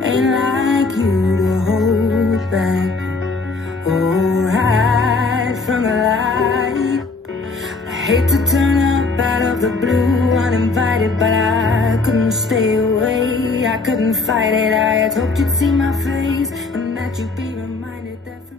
Ain't like you to hold back or hide from the light. I hate to turn up out of the blue uninvited, but I couldn't stay away. I couldn't fight it. I had hoped you'd see my face and that you'd be reminded that from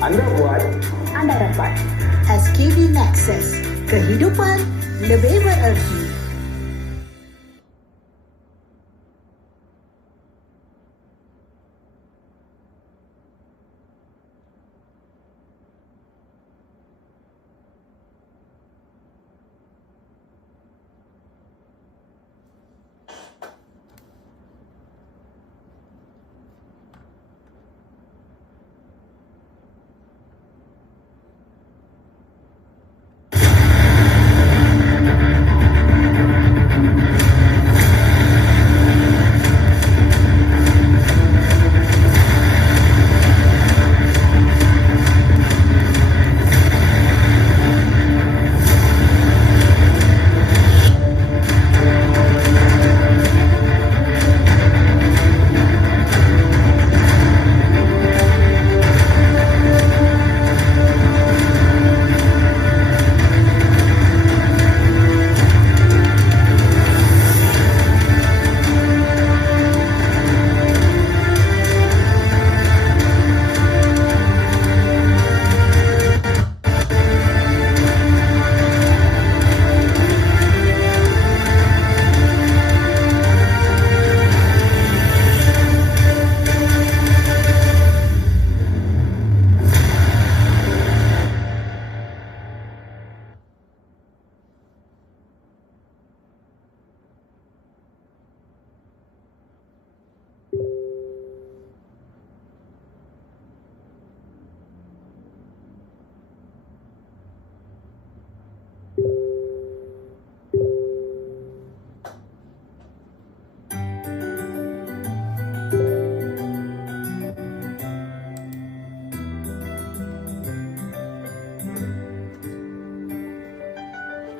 Anda buat, Anda dapat. SKB Nexus, kehidupan lebih berarti.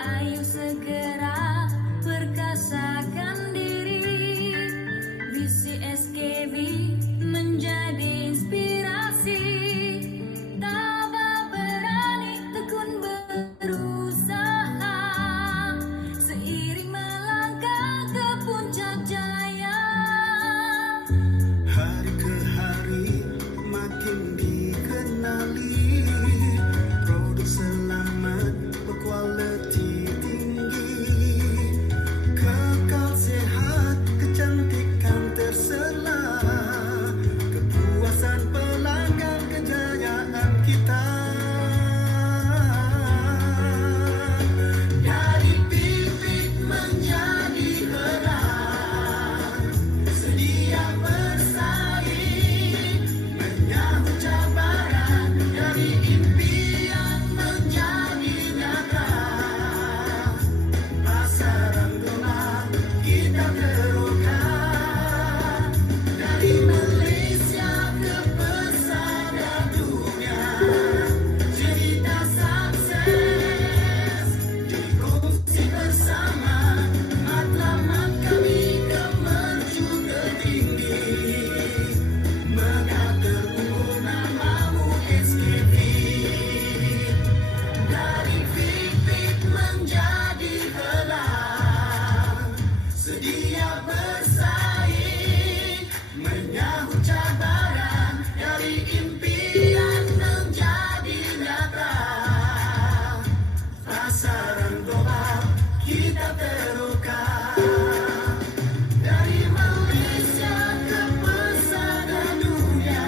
Ayo segera perkasakan diri, visi SKB menjadi inspirasi. Tabah berani tekun berusaha, seiring melangkah ke puncak jaya. Hari ke hari makin dikenali, produk selamat berkualiti tinggi. terluka. Dari Malaysia ke pesada dunia,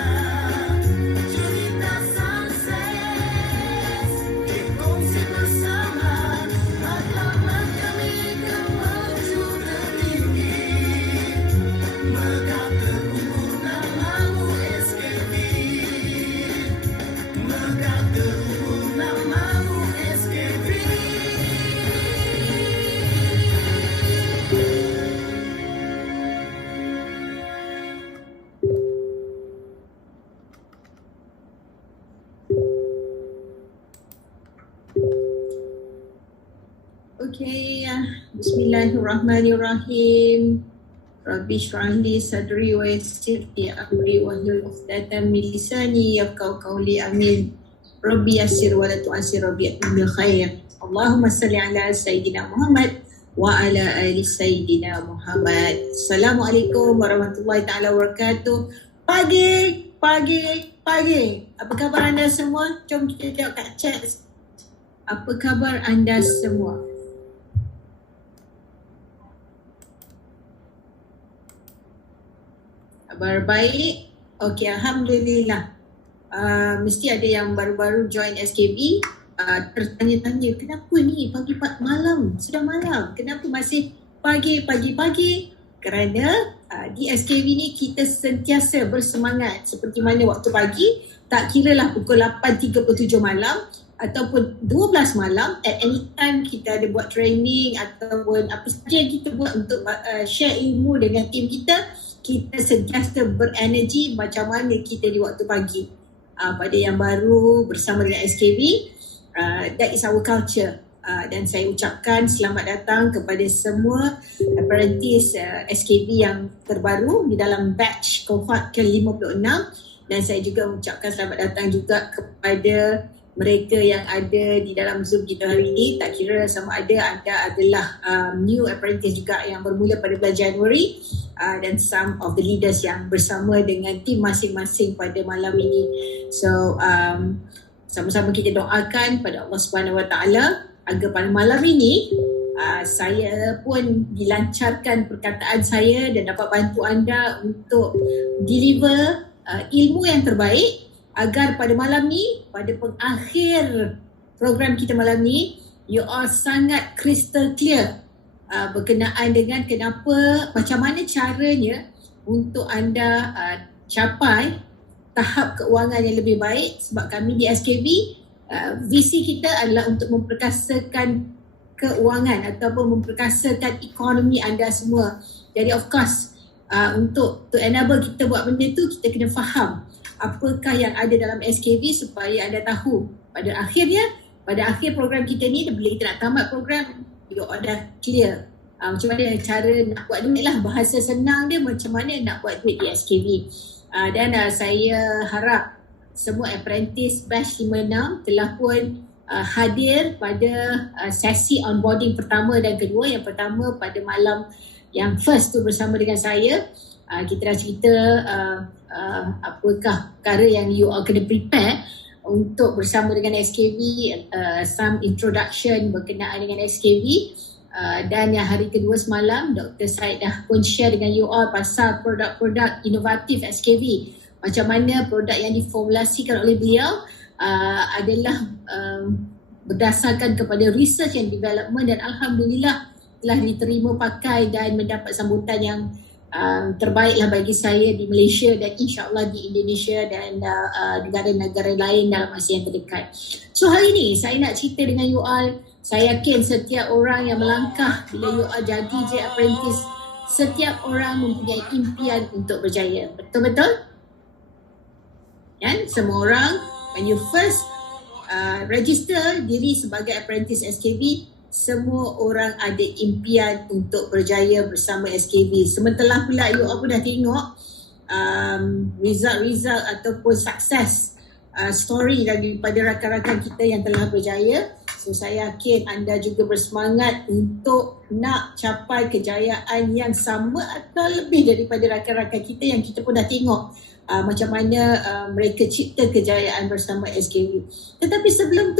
cerita sukses dikongsi bersama. Matlamat kami ke maju tertinggi, megah teguh namamu SKB, megah teguh namamu SKB. Okey, Bismillahirrahmanirrahim. Rabbi shrah li sadri wa yassir li amri wahlul 'uqdatam min lisani yafqahu qawli. Amin. Rabbi yassir wa la tu'assir, Rabbi atim bil khair. Allahumma salli ala Sayyidina Muhammad wa ala ali Sayyidina Muhammad. Assalamualaikum warahmatullahi taala wabarakatuh. Pagi. Apa khabar anda semua? Jom kita tengok kat chat. Apa khabar anda semua? Kabar baik. Okey, Alhamdulillah. Mesti ada yang baru-baru join SKB, tertanya-tanya kenapa ni pagi malam, sudah malam, kenapa masih pagi. Kerana di SKB ni kita sentiasa bersemangat seperti mana waktu pagi, tak kira lah pukul 8.37 malam ataupun 12 malam, at any time kita ada buat training ataupun apa saja yang kita buat untuk share ilmu dengan tim kita sentiasa berenergi macam mana kita di waktu pagi. Pada yang baru bersama dengan SKB, that is our culture. Dan saya ucapkan selamat datang kepada semua apprentice SKB yang terbaru di dalam batch cohort ke-56, dan saya juga ucapkan selamat datang juga kepada mereka yang ada di dalam Zoom kita hari ini. Tak kira sama ada anda adalah new apprentice juga yang bermula pada bulan Januari, dan some of the leaders yang bersama dengan tim masing-masing pada malam ini. So sama-sama kita doakan pada Allah Subhanahu Wa Taala agar pada malam ini saya pun dilancarkan perkataan saya dan dapat bantu anda untuk deliver ilmu yang terbaik, agar pada malam ni, pada pengakhir program kita malam ni, you all sangat crystal clear berkenaan dengan kenapa, macam mana caranya untuk anda capai tahap keuangan yang lebih baik. Sebab kami di SKB, visi kita adalah untuk memperkasakan keuangan ataupun memperkasakan ekonomi anda semua. Jadi of course, untuk to enable kita buat benda tu, kita kena faham apakah yang ada dalam SKB supaya anda tahu pada akhirnya, pada akhir program kita ni, bila kita nak tamat program, you all dah clear macam mana cara nak buat duit lah. Bahasa senang dia macam mana nak buat duit di SKB. Dan saya harap semua apprentice batch 56 telah pun hadir pada sesi onboarding pertama dan kedua. Yang pertama pada malam yang first tu bersama dengan saya, kita dah cerita apakah perkara yang you all kena prepare untuk bersama dengan SKB, some introduction berkenaan dengan SKB. Dan yang hari kedua semalam, Dr. Syed dah pun share dengan you all pasal produk-produk inovatif SKB. Macam mana produk yang diformulasikan oleh beliau adalah berdasarkan kepada research and development, dan Alhamdulillah telah diterima pakai dan mendapat sambutan yang terbaiklah bagi saya di Malaysia dan insyaAllah di Indonesia dan negara-negara lain dalam masa yang terdekat. So hari ini saya nak cerita dengan you all. Saya yakin setiap orang yang melangkah bila you all jadi je apprentice, setiap orang mempunyai impian untuk berjaya. Betul-betul? Kan? Semua orang, when you first register diri sebagai apprentice SKB, semua orang ada impian untuk berjaya bersama SKB. Sementara pula you all pun dah tengok result ataupun success story daripada rakan-rakan kita yang telah berjaya. So saya yakin anda juga bersemangat untuk nak capai kejayaan yang sama atau lebih daripada rakan-rakan kita yang kita pun dah tengok macam mana mereka cipta kejayaan bersama SKB. Tetapi sebelum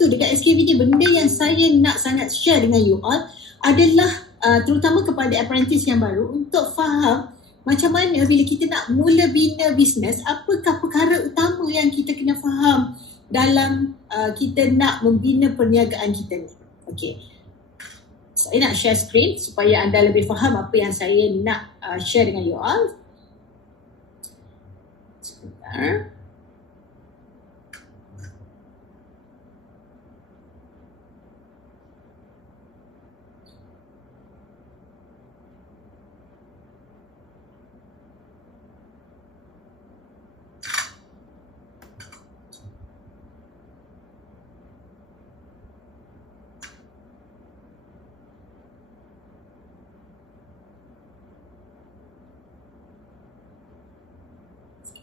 tu dekat SKB ni, benda yang saya nak sangat share dengan you all adalah terutama kepada apprentice yang baru untuk faham macam mana bila kita nak mula bina bisnes, apakah perkara utama yang kita kena faham dalam kita nak membina perniagaan kita ni. Okay. Saya nak share screen supaya anda lebih faham apa yang saya nak share dengan you all. Sebentar.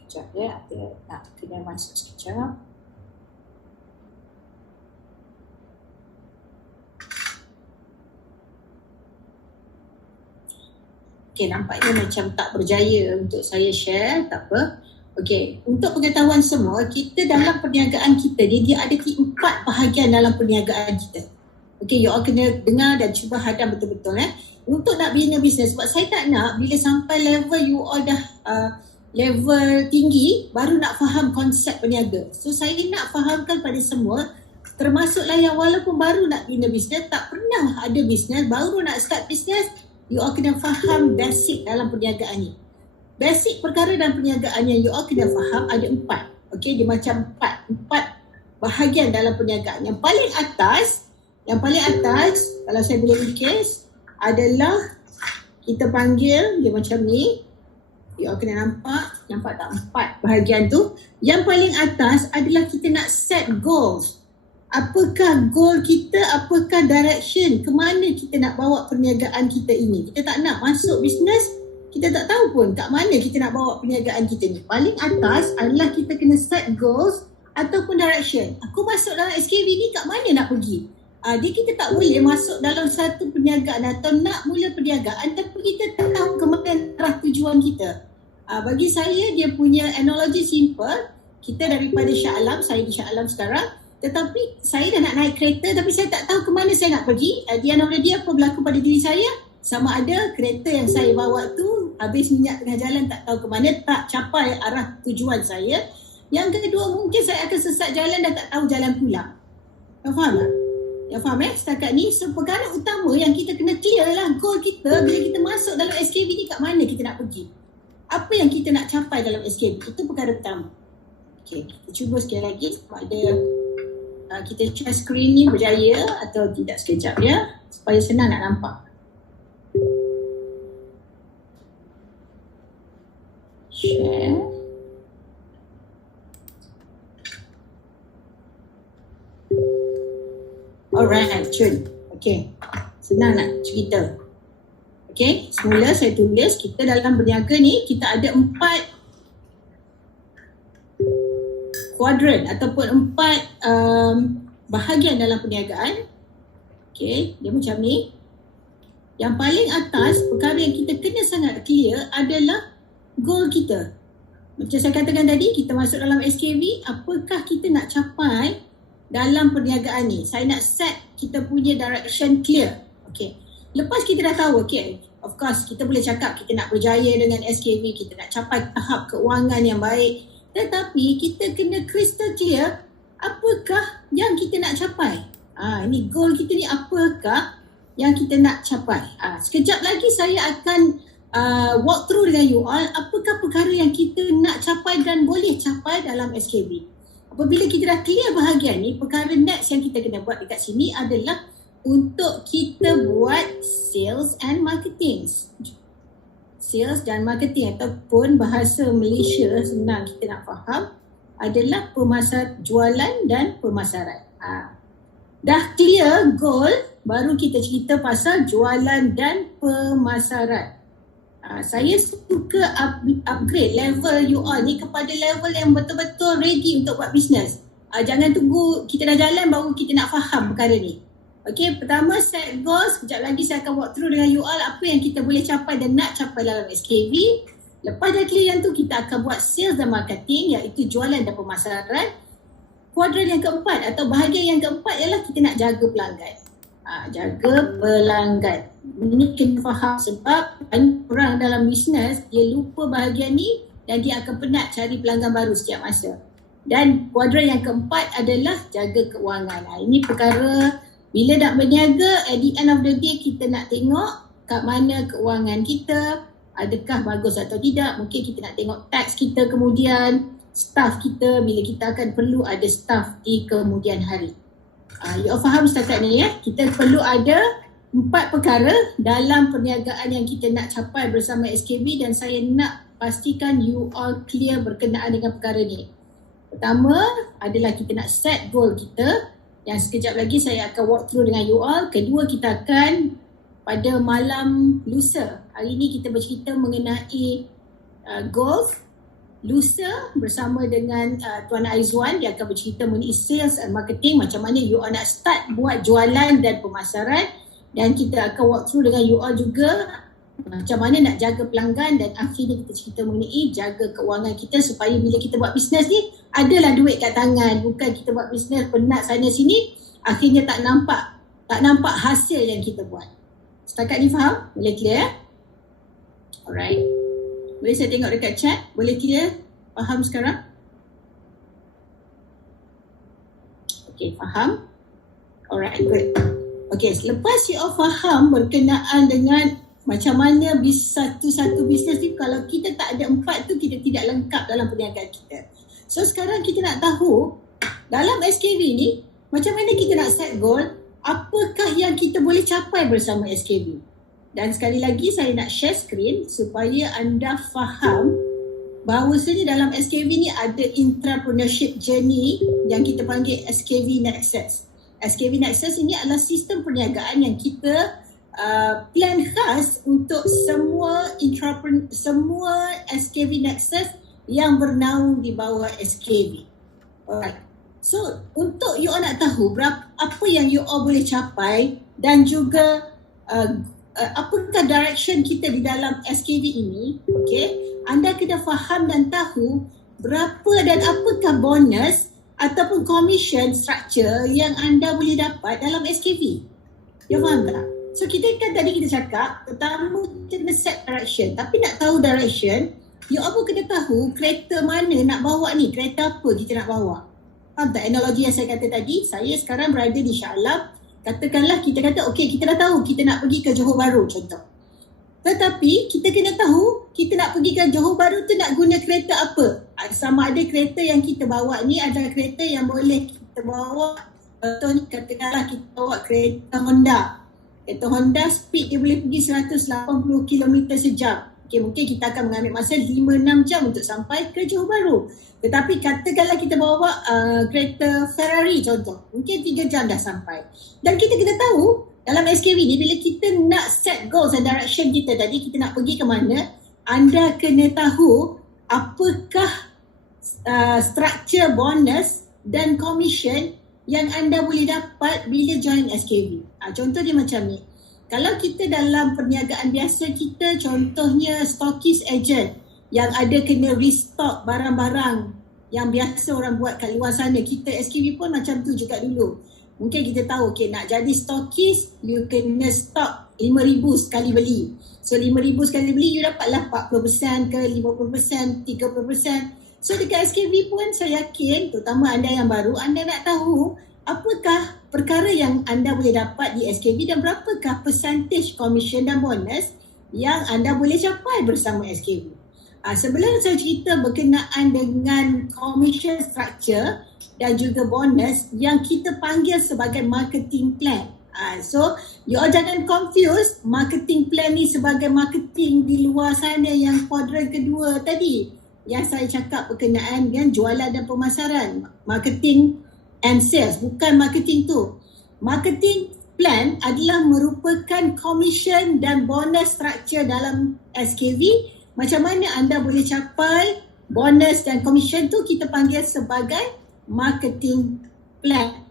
Sekejap ya, ada nak kena masuk sekejap. Okay, nampaknya macam tak berjaya untuk saya share, tak apa. Okay, untuk pengetahuan semua, kita dalam perniagaan kita ni, dia ada 4 bahagian dalam perniagaan kita. Okay, you all kena dengar dan cuba hadam betul-betul Untuk nak bina bisnes, sebab saya tak nak bila sampai level you all dah level tinggi baru nak faham konsep peniaga. So saya nak fahamkan pada semua, termasuklah yang walaupun baru nak bina bisnes, tak pernah ada bisnes, baru nak start bisnes, you all kena faham basic dalam perniagaan ni. Basic perkara dalam perniagaan yang you all kena faham ada 4. Okay, dia macam 4 bahagian dalam perniagaan. Yang paling atas kalau saya boleh lukis adalah kita panggil dia macam ni. You all kena nampak tak 4 bahagian tu. Yang paling atas adalah kita nak set goals. Apakah goal kita, apakah direction, ke mana kita nak bawa perniagaan kita ini. Kita tak nak masuk bisnes, kita tak tahu pun kat mana kita nak bawa perniagaan kita ni. Paling atas adalah kita kena set goals ataupun direction. Aku masuk dalam SKB ni kat mana nak pergi. Dia kita tak boleh masuk dalam satu perniagaan atau nak mula perniagaan tapi kita tak tahu ke mana arah tujuan kita. Bagi saya dia punya analogi simple. Kita daripada Shah Alam, saya di Shah Alam sekarang, tetapi saya dah nak naik kereta tapi saya tak tahu ke mana saya nak pergi. At the end of the day, apa berlaku pada diri saya? Sama ada kereta yang saya bawa tu habis minyak tengah jalan, tak tahu ke mana, tak capai arah tujuan saya. Yang kedua, mungkin saya akan sesat jalan dan tak tahu jalan pulang. Kau faham tak? Yang faham setakat ni? So perkara utama yang kita kena clear lah goal kita bila kita masuk dalam SKB ni, kat mana kita nak pergi. Apa yang kita nak capai dalam SKB, itu perkara pertama. Okay, kita cuba sekali lagi sama ada kita share screen ni berjaya atau tidak sekejap ya, supaya senang nak nampak. Share. Alright, Cun. Okay, senang nak cerita. Okay, semula saya tulis kita dalam berniaga ni kita ada 4 kuadran ataupun 4 bahagian dalam perniagaan. Okay, dia macam ni. Yang paling atas, perkara yang kita kena sangat clear adalah goal kita. Macam saya katakan tadi, kita masuk dalam SKB, apakah kita nak capai dalam perniagaan ni. Saya nak set kita punya direction clear. Okay, lepas kita dah tahu, okay, of course kita boleh cakap kita nak berjaya dengan SKB, kita nak capai tahap keuangan yang baik, tetapi kita kena crystal clear apakah yang kita nak capai. Ini goal kita ni, apakah yang kita nak capai. Sekejap lagi saya akan walk through dengan you all apakah perkara yang kita nak capai dan boleh capai dalam SKB. Apabila kita dah clear bahagian ni, perkara next yang kita kena buat dekat sini adalah untuk kita buat sales and marketing. Sales dan marketing ataupun bahasa Malaysia senang kita nak faham adalah jualan dan pemasaran. Dah clear goal, baru kita cerita pasal jualan dan pemasaran. Saya suka upgrade level you all ni kepada level yang betul-betul ready untuk buat bisnes. Jangan tunggu kita dah jalan baru kita nak faham perkara ni. Okay, pertama set goals. Sekejap lagi saya akan walk through dengan you all apa yang kita boleh capai dan nak capai dalam SKV. Lepas dah clear yang tu, kita akan buat sales dan marketing, iaitu jualan dan pemasaran. Kuadran yang keempat atau bahagian yang keempat ialah kita nak jaga pelanggan. Jaga pelanggan. Ini kena faham sebab banyak orang dalam bisnes dia lupa bahagian ni dan dia akan penat cari pelanggan baru setiap masa. Dan kuadran yang keempat adalah jaga keuangan. Ini perkara bila nak berniaga, at the end of the day kita nak tengok kat mana keuangan kita, adakah bagus atau tidak. Mungkin kita nak tengok tax kita kemudian, staff kita bila kita akan perlu ada staff di kemudian hari. You all faham setakat ni ya? Kita perlu ada 4 perkara dalam perniagaan yang kita nak capai bersama SKB dan saya nak pastikan you all clear berkenaan dengan perkara ni. Pertama adalah kita nak set goal kita yang sekejap lagi saya akan walk through dengan you all. Kedua, kita akan pada malam lusa. Hari ni kita bercerita mengenai goals. Lusa bersama dengan Tuan Aizwan, dia akan bercerita mengenai sales and marketing, macam mana you all nak start buat jualan dan pemasaran. Dan kita akan walk through dengan you all juga macam mana nak jaga pelanggan dan akhirnya kita cerita mengenai jaga keuangan kita supaya bila kita buat bisnes ni adalah duit kat tangan, bukan kita buat bisnes penat sana sini akhirnya tak nampak hasil yang kita buat. Setakat ni faham? Boleh clear? Alright. Boleh saya tengok dekat chat? Boleh clear? Faham sekarang? Okay, faham? Alright, good. Okay, selepas you all faham berkenaan dengan macam mana satu-satu bisnes ni, kalau kita tak ada 4 tu kita tidak lengkap dalam perniagaan kita. So sekarang kita nak tahu dalam SKV ni macam mana kita nak set goal, apakah yang kita boleh capai bersama SKV. Dan sekali lagi saya nak share screen supaya anda faham bahawasanya dalam SKV ni ada entrepreneurship journey yang kita panggil SKV Nexus. SKV Nexus ini adalah sistem perniagaan yang kita plan khas untuk semua SKV Nexus yang bernaung di bawah SKV. Alright. So untuk you all nak tahu apa yang you all boleh capai dan juga apakah direction kita di dalam SKV ini, okay, anda kena faham dan tahu berapa dan apakah bonus ataupun commission structure yang anda boleh dapat dalam SKV. You faham tak? So kita kan tadi kita cakap pertama kita kena set direction, tapi nak tahu direction you all pun kena tahu kereta mana nak bawa ni, kereta apa kita nak bawa. Faham tak analogi yang saya kata tadi? Saya sekarang berada di Shah Alam. Katakanlah kita kata okey, kita dah tahu kita nak pergi ke Johor Bahru contoh. Tetapi kita kena tahu kita nak pergi ke Johor Bahru tu nak guna kereta apa. Sama ada kereta yang kita bawa ni adalah kereta yang boleh kita bawa. Contohnya katakanlah kita bawa kereta Honda. Kereta Honda speed dia boleh pergi 180 km sejam. Okay, mungkin kita akan mengambil masa 5-6 jam untuk sampai ke Johor Bahru. Tetapi katakanlah kita bawa kereta Ferrari contoh. Mungkin 3 jam dah sampai. Dan kita kena tahu dalam SKV ni bila kita nak set goals and direction kita tadi, kita nak pergi ke mana, anda kena tahu apakah structure bonus dan commission yang anda boleh dapat bila join SKV. Contoh dia macam ni. Kalau kita dalam perniagaan biasa kita, contohnya stockist agent yang ada kena restock barang-barang yang biasa orang buat kat luar sana. Kita SKV pun macam tu juga dulu. Mungkin kita tahu, okay, nak jadi stockist, you kena stock 5,000 sekali beli. So 5,000 sekali beli, you dapatlah 40% ke 50%, 30%. So dekat SKV pun saya yakin, terutama anda yang baru, anda nak tahu apakah perkara yang anda boleh dapat di SKV dan berapakah percentage commission dan bonus yang anda boleh capai bersama SKV. Sebelum saya cerita berkenaan dengan commission structure dan juga bonus yang kita panggil sebagai marketing plan. So, you all jangan confuse marketing plan ni sebagai marketing di luar sana yang kuadran kedua tadi. Yang saya cakap berkenaan dengan jualan dan pemasaran. Marketing and sales, bukan marketing tu. Marketing plan adalah merupakan commission dan bonus structure dalam SKV. Macam mana anda boleh capai bonus dan commission tu kita panggil sebagai marketing plan.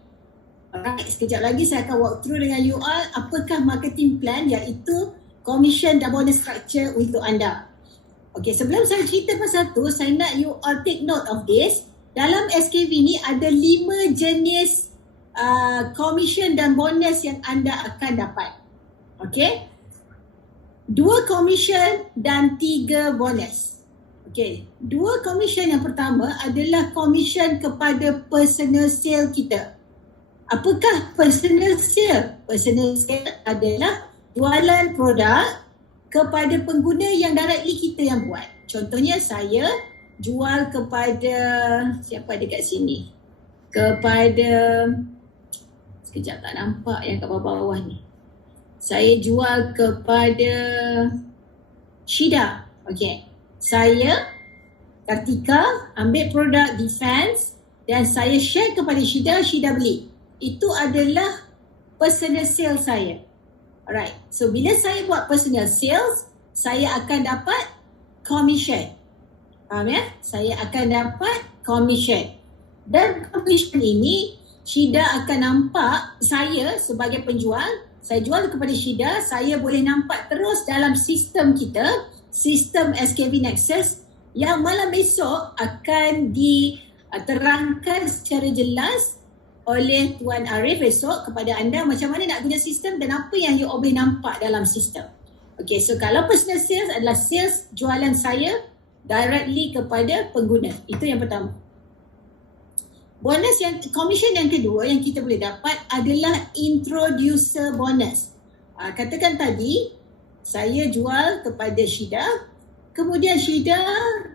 Alright, sekejap lagi saya akan walk through dengan you all apakah marketing plan, iaitu commission dan bonus structure untuk anda. Okay, sebelum saya cerita pasal tu, saya nak you all take note of this. Dalam SKV ni ada 5 jenis commission dan bonus yang anda akan dapat. Okay, 2 commission dan 3 bonus. Okay, 2 commission yang pertama adalah commission kepada personal sale kita. Apakah personal sale? Personal sale adalah jualan produk kepada pengguna yang directly kita yang buat. Contohnya saya jual kepada siapa dekat sini? Kepada, sekejap tak nampak yang kat bawah-bawah ni. Saya jual kepada Shida. Okay. Saya, Kartika, ambil produk Defense dan saya share kepada Shida, Shida beli. Itu adalah personal sales saya. Alright, so bila saya buat personal sales, saya akan dapat commission. Faham ya? Saya akan dapat commission. Dan commission ini, Shida akan nampak saya sebagai penjual. Saya jual kepada Shida, saya boleh nampak terus dalam sistem kita, sistem SKV Nexus, yang malam esok akan diterangkan secara jelas oleh Tuan Arif esok kepada anda macam mana nak guna sistem dan apa yang you all boleh nampak dalam sistem. Okay, so kalau personal sales adalah sales jualan saya directly kepada pengguna. Itu yang pertama. Bonus yang, commission yang kedua yang kita boleh dapat adalah introducer bonus. Katakan tadi, saya jual kepada Shida, kemudian Shida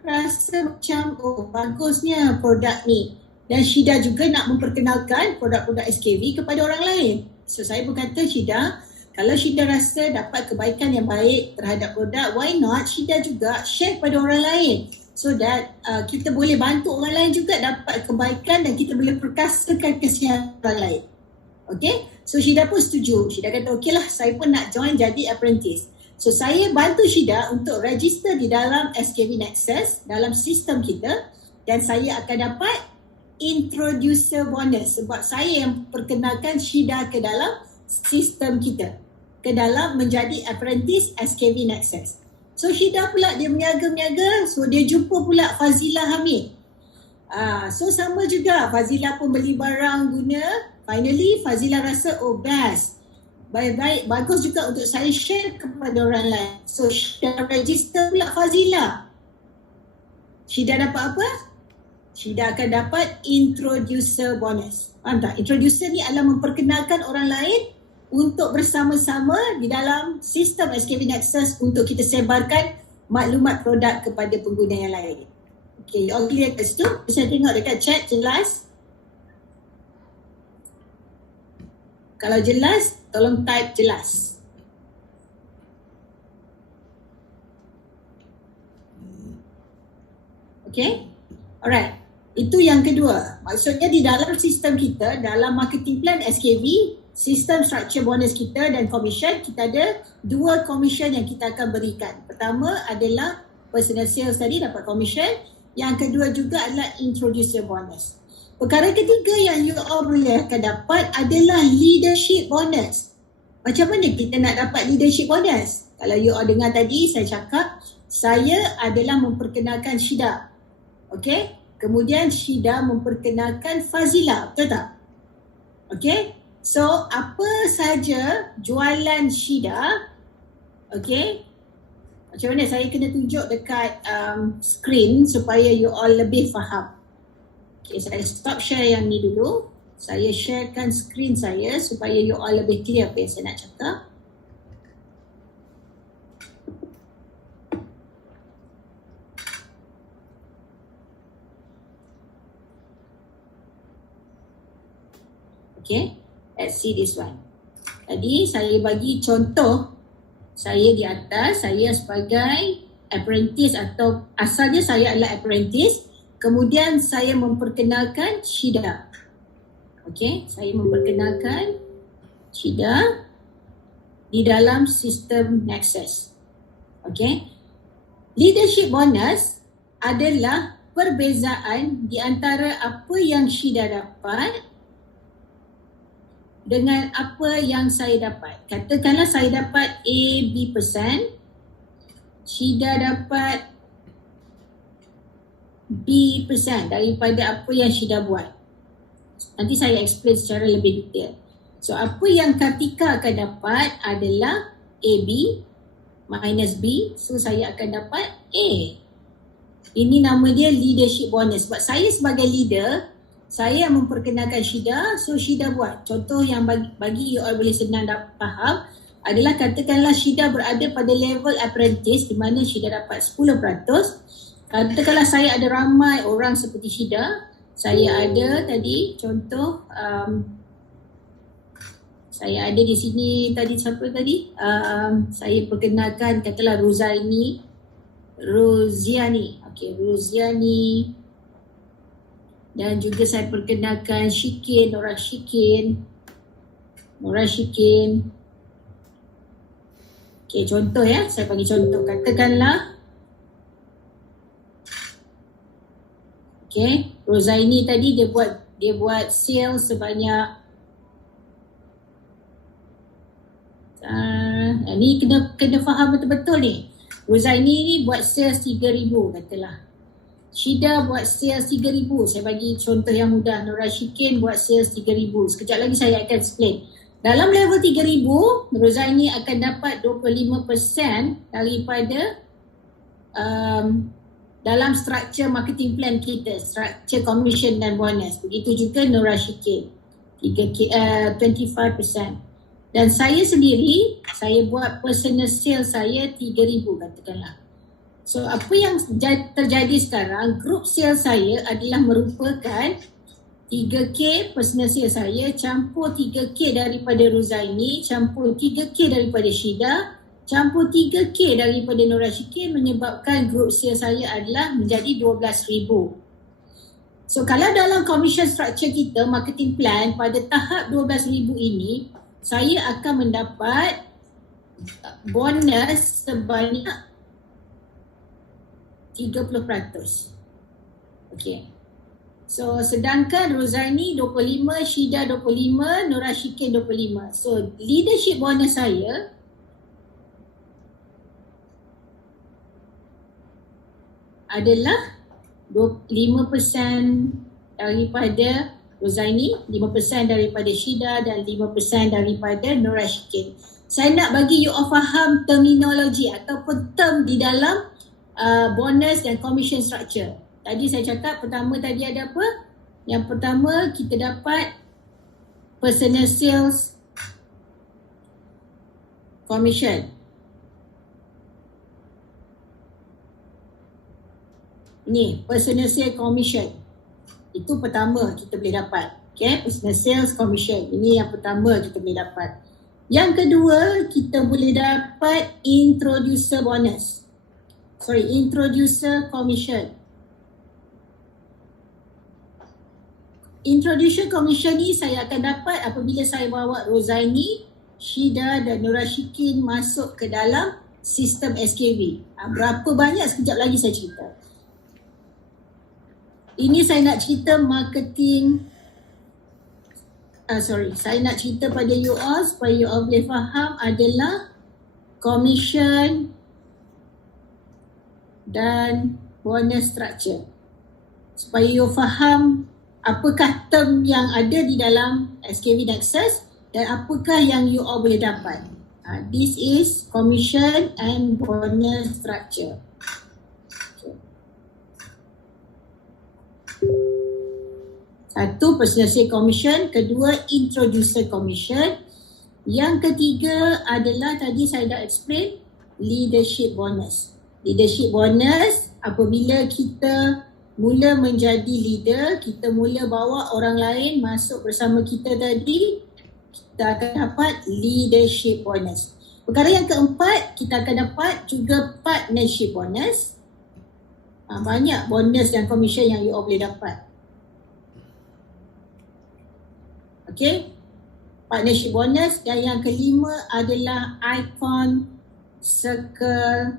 rasa macam, oh bagusnya produk ni. Dan Shida juga nak memperkenalkan produk-produk SKV kepada orang lain. So saya berkata, Shida, kalau Shida rasa dapat kebaikan yang baik terhadap produk, why not Shida juga share kepada orang lain? So that kita boleh bantu orang lain juga dapat kebaikan dan kita boleh perkasakan kesian orang lain. Okay? So Shida pun setuju. Shida kata, okey lah, saya pun nak join jadi apprentice. So saya bantu Shida untuk register di dalam SKV Nexus, dalam sistem kita, dan saya akan dapat introducer bonus sebab saya yang perkenalkan Shida ke dalam sistem kita, ke dalam menjadi apprentice SKV Nexus. So Shida pula dia meniaga-niaga, so dia jumpa pula Fazila Hamid. So sama juga, Fazila pun beli barang guna. Finally Fazila rasa, oh best, baik-baik, bagus juga untuk saya share kepada orang lain. So Shida register pula Fazila. Shida dapat apa? Shida akan dapat introducer bonus. Faham tak? Introducer ni adalah memperkenalkan orang lain untuk bersama-sama di dalam sistem SKV Nexus untuk kita sebarkan maklumat produk kepada pengguna yang lain. Okay, all clear kat situ? Bisa tengok dekat chat jelas? Kalau jelas, tolong type jelas. Okay? Alright. Itu yang kedua. Maksudnya di dalam sistem kita, dalam marketing plan SKV, sistem structure bonus kita dan commission, kita ada 2 commission yang kita akan berikan. Pertama adalah personal sales tadi dapat commission. Yang kedua juga adalah introducer bonus. Perkara ketiga yang you all boleh akan dapat adalah leadership bonus. Macam mana kita nak dapat leadership bonus? Kalau you all dengar tadi saya cakap, saya adalah memperkenalkan Shida. Okay? Kemudian Shida memperkenalkan Fazila, betul tak? Okay, so apa saja jualan Shida, okay, macam mana saya kena tunjuk dekat screen supaya you all lebih faham. Okay, saya stop share yang ni dulu. Saya sharekan screen saya supaya you all lebih clear apa yang saya nak cakap. Okay, let's see this one. Tadi saya bagi contoh, saya di atas, saya sebagai apprentice atau asalnya saya adalah apprentice, kemudian saya memperkenalkan Shida. Okay, saya memperkenalkan Shida di dalam sistem Nexus. Okay, leadership bonus adalah perbezaan di antara apa yang Syida dapat dengan apa yang saya dapat. Katakanlah saya dapat A, B persen, Syida dapat B persen daripada apa yang Syida buat. Nanti saya explain secara lebih detail. So apa yang Kartika akan dapat adalah AB minus B. So saya akan dapat A. Ini nama dia leadership bonus. Sebab saya sebagai leader, saya memperkenalkan Syida, so Syida buat. Contoh yang bagi you all boleh senang faham adalah katakanlah Syida berada pada level apprentice di mana Syida dapat 10%. Katakanlah saya ada ramai orang seperti Syida, saya ada tadi contoh saya ada di sini tadi siapa tadi? Saya perkenalkan katakanlah Roziani. Okey, Roziani. Dan juga saya perkenalkan Syikin, Nora Syikin. Okey, contoh ya, saya bagi contoh. Katakanlah okey, Rozaini tadi dia buat sales sebanyak ni kena faham betul-betul ni. Rozaini ni buat sales 3,000 katalah. Syida buat sales 3,000. Saya bagi contoh yang mudah. Nora Syikin buat sales 3,000. Sekejap lagi saya akan explain. Dalam level 3,000, Rozaini akan dapat 25% daripada dalam structure marketing plan kita, structure commission dan bonus. Begitu juga Nora Syikin, 25%. Dan saya sendiri, saya buat personal sales saya 3,000 katakanlah. So apa yang terjadi sekarang, group sales saya adalah merupakan 3K personal sales saya campur 3K daripada Rozaini, campur 3K daripada Syida, campur 3K daripada Nora Syikin, menyebabkan group sales saya adalah menjadi 12,000. So kalau dalam commission structure kita, marketing plan, pada tahap 12,000 ini, saya akan mendapat bonus sebanyak 30%. Okey. So sedangkan Rozaini 25, Syida 25, Nora Syikin 25. So leadership bonus saya adalah 5% daripada Rozaini, 5% daripada Syida dan 5% daripada Nora Syikin. Saya nak bagi you all faham terminologi ataupun term di dalam bonus dan commission structure. Tadi saya cakap pertama tadi ada apa? Yang pertama kita dapat personal sales commission. Ni personal sales commission. Itu pertama kita boleh dapat. Okay, personal sales commission. Ini yang pertama kita boleh dapat. Yang kedua, kita boleh dapat introducer bonus. Introducer commission. Introducer commission ni saya akan dapat apabila saya bawa Rozaini, Syida dan Nora Syikin masuk ke dalam sistem SKB. Berapa banyak sekejap lagi saya cerita. Ini saya nak cerita marketing. Saya nak cerita pada you all supaya you all boleh faham adalah commission dan bonus structure. Supaya you faham apakah term yang ada di dalam SKB Nexus dan apakah yang you all boleh dapat. This is commission and bonus structure. Satu, personal sales commission. Kedua, introducer commission. Yang ketiga adalah tadi saya dah explain, leadership bonus. Leadership bonus apabila kita mula menjadi leader, kita mula bawa orang lain masuk bersama kita tadi, kita akan dapat leadership bonus. Perkara yang keempat, kita akan dapat juga partnership bonus. Banyak bonus dan commission yang you all boleh dapat. Okay, partnership bonus. Dan yang kelima adalah icon circle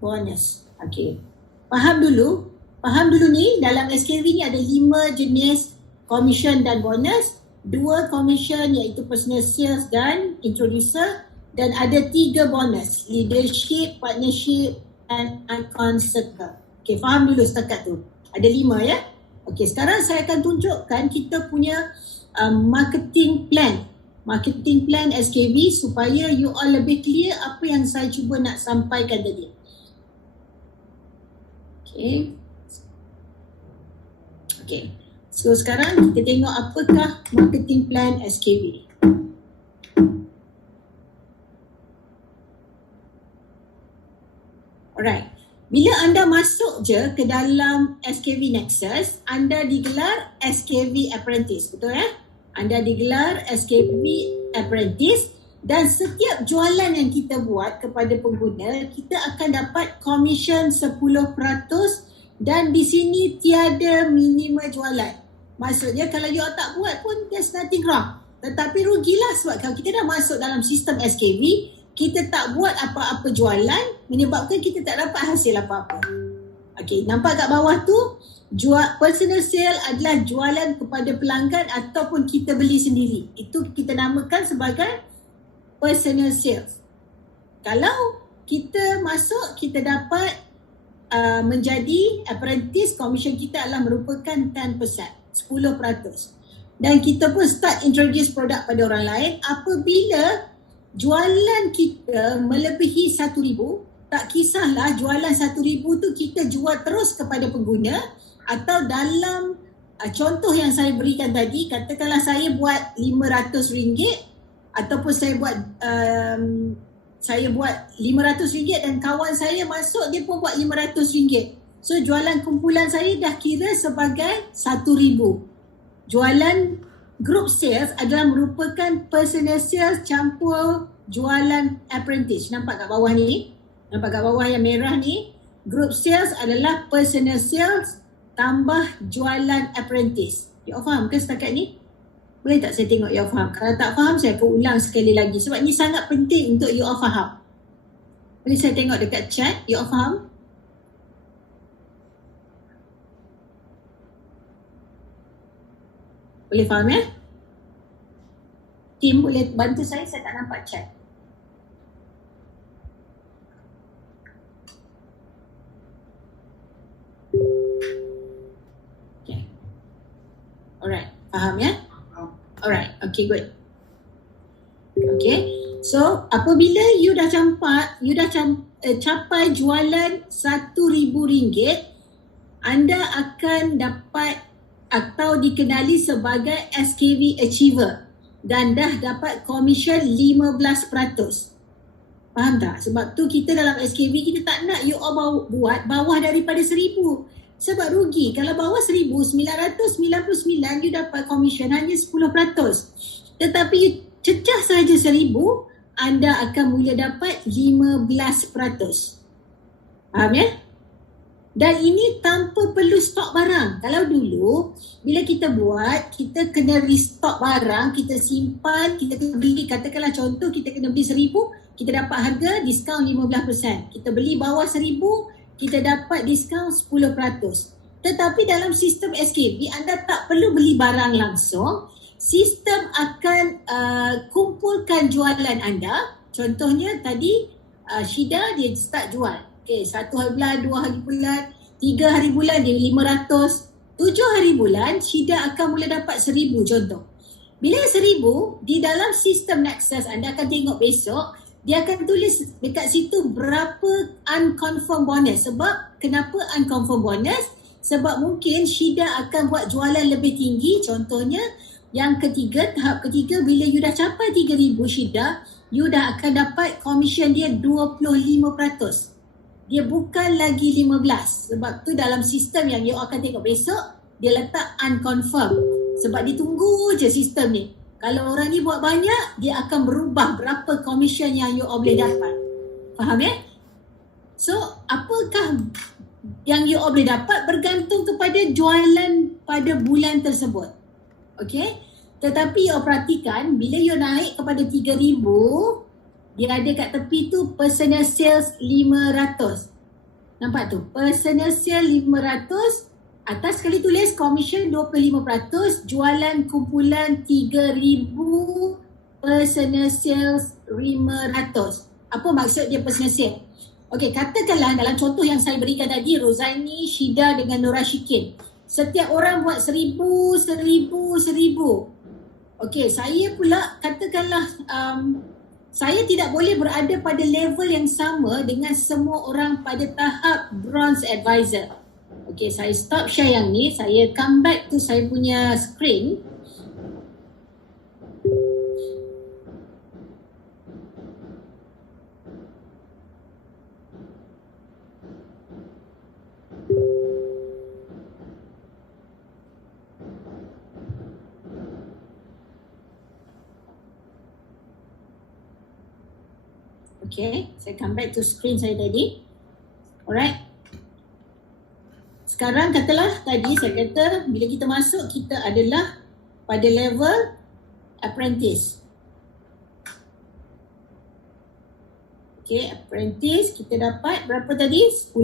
bonus. Okay, faham dulu faham dulu ni, dalam SKV ni ada 5 jenis commission dan bonus, 2 commission iaitu personal sales dan introducer, dan ada 3 bonus, leadership, partnership dan icon circle. Okay, faham dulu setakat tu. Ada 5 ya. Okay, sekarang saya akan tunjukkan kita punya marketing plan. Marketing plan SKB supaya you all lebih clear apa yang saya cuba nak sampaikan tadi. Okay. Okay. So sekarang kita tengok apakah marketing plan SKB. Alright. Bila anda masuk je ke dalam SKV Nexus, anda digelar SKV Apprentice, betul ya? Anda digelar SKV Apprentice dan setiap jualan yang kita buat kepada pengguna, kita akan dapat komisen 10% dan di sini tiada minima jualan. Maksudnya kalau you tak buat pun there's nothing wrong. Tetapi rugilah sebab kalau kita dah masuk dalam sistem SKV, kita tak buat apa-apa jualan menyebabkan kita tak dapat hasil apa-apa. Okey, nampak kat bawah tu, personal sale adalah jualan kepada pelanggan ataupun kita beli sendiri. Itu kita namakan sebagai personal sales. Kalau kita masuk, kita dapat menjadi apprentice, commission kita adalah merupakan 10%, 10%. Dan kita pun start introduce produk pada orang lain. Apabila jualan kita melebihi 1,000, tak kisahlah jualan 1,000 tu kita jual terus kepada pengguna, atau dalam contoh yang saya berikan tadi, katakanlah saya buat RM500 ataupun saya buat RM500 dan kawan saya masuk dia pun buat RM500. So jualan kumpulan saya dah kira sebagai 1,000. Jualan group sales adalah merupakan personal sales campur jualan apprentice. Nampak kat bawah ni? Nampak kat bawah yang merah ni? Group sales adalah personal sales tambah jualan apprentice. You all faham ke setakat ni? Boleh tak saya tengok you all faham? Kalau tak faham saya akan ulang sekali lagi sebab ni sangat penting untuk you all faham. Boleh saya tengok dekat chat, you all faham? Boleh faham ya? Tim boleh bantu saya tak nampak chat. Alright, faham ya? Alright, okay, good. Okay, so apabila you dah capai jualan RM1,000, anda akan dapat atau dikenali sebagai SKV Achiever dan dah dapat komisen 15%. Faham tak? Sebab tu kita dalam SKV kita tak nak you all buat bawah daripada 1,000. Sebab rugi. Kalau bawah 1,999 you dapat komisen hanya 10%. Tetapi you cecah sahaja 1,000, anda akan mula dapat 15%. Faham ya? Dan ini tanpa perlu stok barang. Kalau dulu bila kita buat, kita kena restock barang, kita simpan, kita kena beli, katakanlah contoh kita kena beli 1,000, kita dapat harga diskaun 15%. Kita beli bawah 1,000, kita dapat diskaun 10%. Tetapi dalam sistem SKB, anda tak perlu beli barang langsung. Sistem akan kumpulkan jualan anda. Contohnya tadi Syida dia start jual. Okay, 1 hari bulan, 2 hari bulan, 3 hari bulan dia 500. 7 hari bulan Syida akan mula dapat 1,000 contoh. Bila 1,000 di dalam sistem Nexus, anda akan tengok besok dia akan tulis dekat situ berapa unconfirmed bonus. Sebab kenapa unconfirmed bonus? Sebab mungkin Syida akan buat jualan lebih tinggi. Contohnya yang ketiga, tahap ketiga, bila you dah capai 3,000 Syida, you dah akan dapat komisen dia 25%. Dia bukan lagi 15. Sebab tu dalam sistem yang you akan tengok besok, dia letak unconfirmed. Sebab ditunggu je sistem ni. Kalau orang ni buat banyak, dia akan berubah berapa komisen yang you all boleh dapat. Faham ya? So, apakah yang you all boleh dapat bergantung kepada jualan pada bulan tersebut. Okay? Tetapi you all perhatikan, bila you naik kepada 3,000, dia ada kat tepi tu personal sales 500. Nampak tu? Personal sale 500, atas sekali tulis commission 25%, jualan kumpulan 3,000, personal sales 500. Apa maksud dia personal sale? Okey, katakanlah dalam contoh yang saya berikan tadi, Rozaini, Syida dengan Nora Syikin. Setiap orang buat 1,000, 1,000, 1,000. Okey, saya pula katakanlah saya tidak boleh berada pada level yang sama dengan semua orang pada tahap bronze advisor. Okey, saya stop share yang ni, saya come back to saya punya screen. Okay, saya come back to screen saya tadi. Alright. Sekarang katalah tadi saya kata bila kita masuk kita adalah pada level apprentice. Okay, apprentice kita dapat berapa tadi? 10%.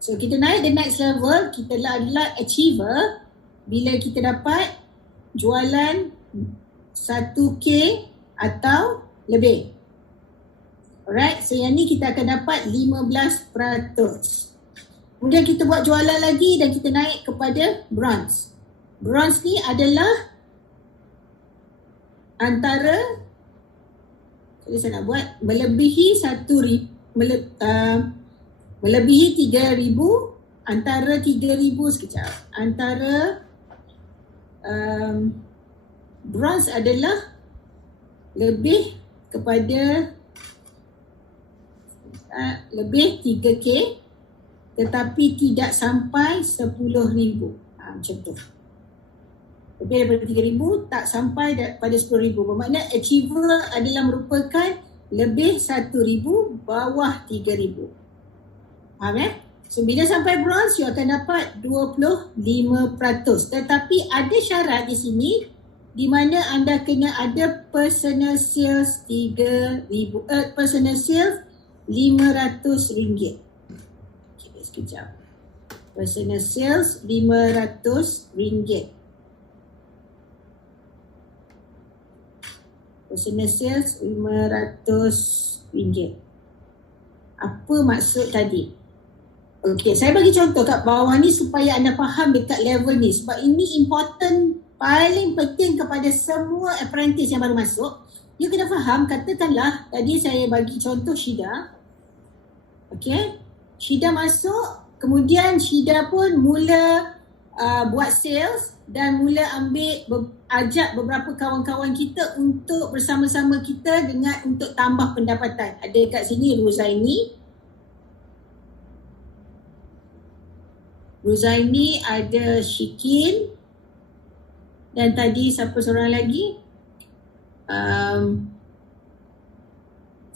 So kita naik the next level, kita adalah achiever bila kita dapat jualan 1K atau lebih. Alright, so yang ni kita akan dapat 15%. Kemudian kita buat jualan lagi dan kita naik kepada bronze. Bronze ni adalah antara, jadi saya nak buat melebihi 3,000, antara 3,000 sekejap. Antara bronze adalah lebih kepada lebih 3K tetapi tidak sampai 10,000. Macam tu. Lebih daripada 3,000 tak sampai pada 10,000. Bermakna achiever adalah merupakan lebih 1,000 bawah 3,000. Faham ya? So bila sampai bronze you akan dapat 25%. Tetapi ada syarat di sini di mana anda kena ada personal sales 3,000 personal sales RM500. Okay, sekejap. Personal sales RM500. Personal sales RM500. Apa maksud tadi? Okey, saya bagi contoh kat bawah ni supaya anda faham dekat level ni. Sebab ini important, paling penting kepada semua apprentice yang baru masuk. You kena faham, katakanlah tadi saya bagi contoh Syida. Okey, Syida masuk, kemudian Syida pun mula buat sales dan mula ajak beberapa kawan-kawan kita untuk bersama-sama kita dengan untuk tambah pendapatan. Ada kat sini Rozaini, ada Syikin dan tadi siapa seorang lagi?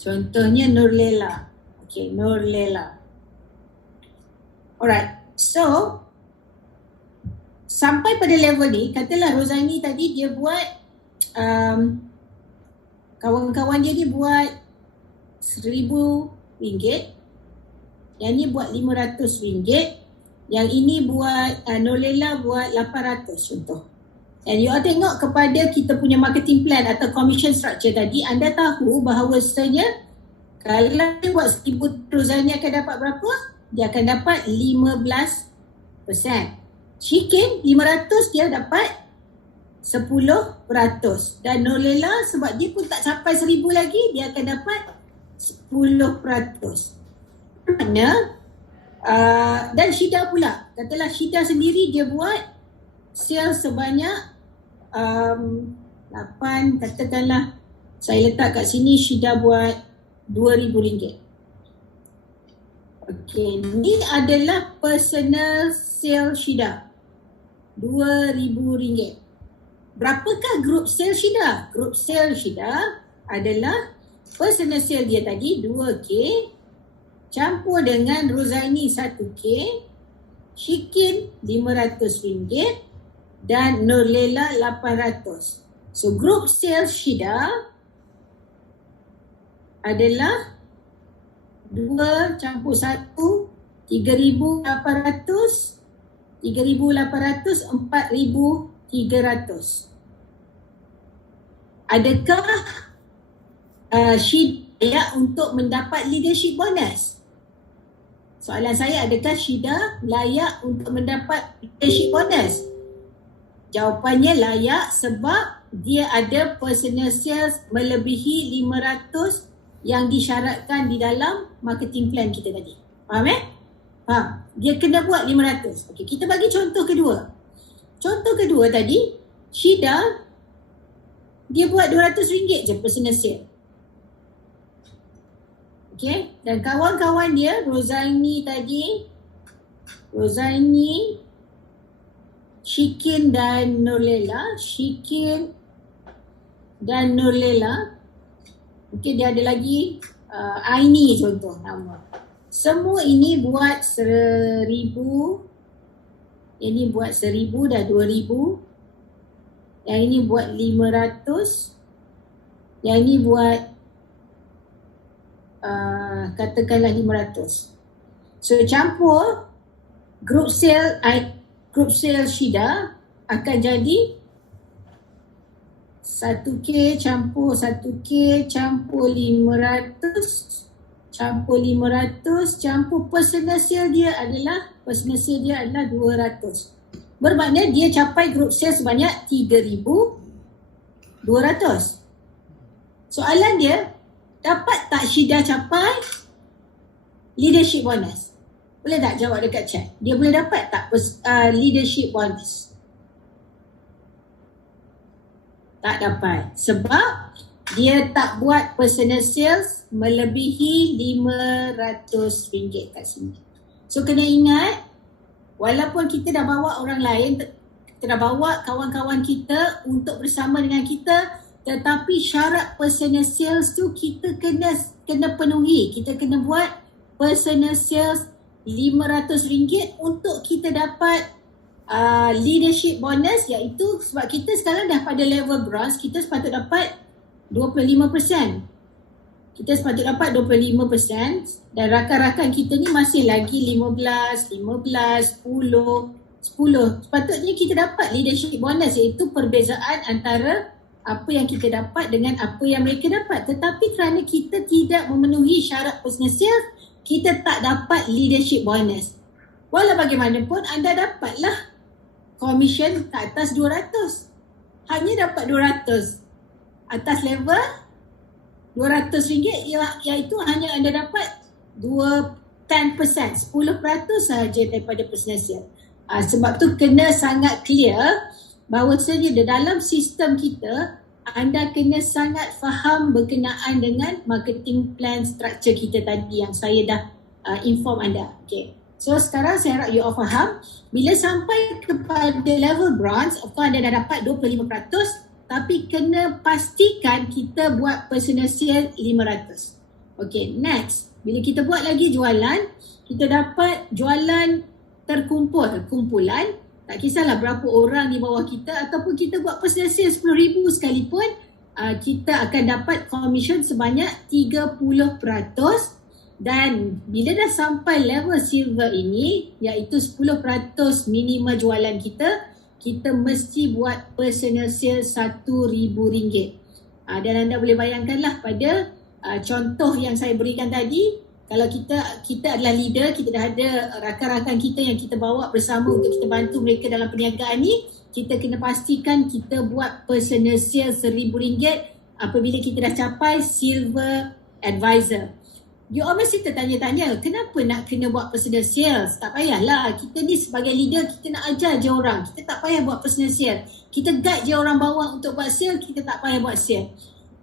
Contohnya Nurlela. Okay, Nurlela. Alright, so sampai pada level ni, katalah Rozaini tadi dia buat kawan-kawan dia buat RM1,000, yang ni buat RM500, yang ini buat Nurlela buat RM800 contoh. Dan you all tengok kepada kita punya marketing plan atau commission structure tadi, anda tahu bahawasanya kalau dia buat 1,000, Rozaini akan dapat berapa? Dia akan dapat 15%. Syikin 500 dia dapat 10%. Dan Nurlela sebab dia pun tak capai 1,000 lagi, dia akan dapat 10%. Mana? Dan Syida pula. Katalah Syida sendiri dia buat sales sebanyak 8, katakanlah saya letak kat sini Syida buat RM2,000. Okey, ni adalah personal sale Syida. RM2,000. Berapakah group sale Syida? Group sale Syida adalah personal sale dia tadi 2K campur dengan Rozaini 1K, Syikin RM500 dan Nurlela RM800. So group sales Syida adalah 2 campur 1, 3,800, 3,800, 4,300. Adakah Syida layak untuk mendapat leadership bonus? Soalan saya, adakah Syida layak untuk mendapat leadership bonus? Jawapannya layak sebab dia ada personal sales melebihi 500 yang disyaratkan di dalam marketing plan kita tadi. Faham Faham? Dia kena buat 500. Okey, kita bagi contoh kedua. Contoh kedua tadi, Syida dia buat RM200 je personal sale. Okey, dan kawan-kawan dia, Rozaini tadi, Syikin dan Nurlela. Okey, dia ada lagi Aini contoh nama. Semua ini buat 1,000. Ini buat 1,000 dah 2,000. Yang ini buat 500. Yang ini buat katakanlah 500. So campur group sale Syida akan jadi 1K campur 1K campur 500 campur personal sale dia adalah 200. Bermakna dia capai group sale sebanyak 3,200. Soalan dia, dapat tak Syida capai leadership bonus? Boleh tak jawab dekat chat? Dia boleh dapat tak leadership bonus? Tak dapat. Sebab dia tak buat personal sales melebihi RM500 kat sini. So kena ingat, walaupun kita dah bawa orang lain, kita dah bawa kawan-kawan kita untuk bersama dengan kita, tetapi syarat personal sales tu kita kena penuhi. Kita kena buat personal sales RM500 untuk kita dapat leadership bonus, iaitu sebab kita sekarang dah pada level bronze, kita sepatut dapat 25%. Kita sepatut dapat 25% dan rakan-rakan kita ni masih lagi 15, 10. Sepatutnya kita dapat leadership bonus, iaitu perbezaan antara apa yang kita dapat dengan apa yang mereka dapat. Tetapi kerana kita tidak memenuhi syarat personal sales, kita tak dapat leadership bonus. Walau bagaimanapun anda dapatlah komisen ke atas 200. Hanya dapat 200. Atas level RM200 iaitu hanya anda dapat 10% sahaja daripada personal sale. Sebab tu kena sangat clear bahawasanya di dalam sistem kita anda kena sangat faham berkenaan dengan marketing plan structure kita tadi yang saya dah inform anda. Okay. So sekarang saya harap you all faham, bila sampai kepada level bronze, of course anda dah dapat 25%, tapi kena pastikan kita buat personal sale 500. Okay, next. Bila kita buat lagi jualan, kita dapat jualan kumpulan. Tak kisahlah berapa orang di bawah kita, ataupun kita buat personal sale 10,000 sekalipun, kita akan dapat komisen sebanyak 30%. Dan bila dah sampai level silver ini, iaitu 10% minima jualan kita mesti buat personal sale RM1,000. Dan anda boleh bayangkanlah pada contoh yang saya berikan tadi, kalau kita adalah leader, kita dah ada rakan-rakan kita yang kita bawa bersama untuk kita bantu mereka dalam perniagaan ni, kita kena pastikan kita buat personal sale RM1,000 apabila kita dah capai silver advisor. You all mesti tertanya-tanya, kenapa nak kena buat personal sales? Tak payahlah, kita ni sebagai leader, kita nak ajar je orang. Kita tak payah buat personal sale. Kita guide je orang bawah untuk buat sale, kita tak payah buat sale.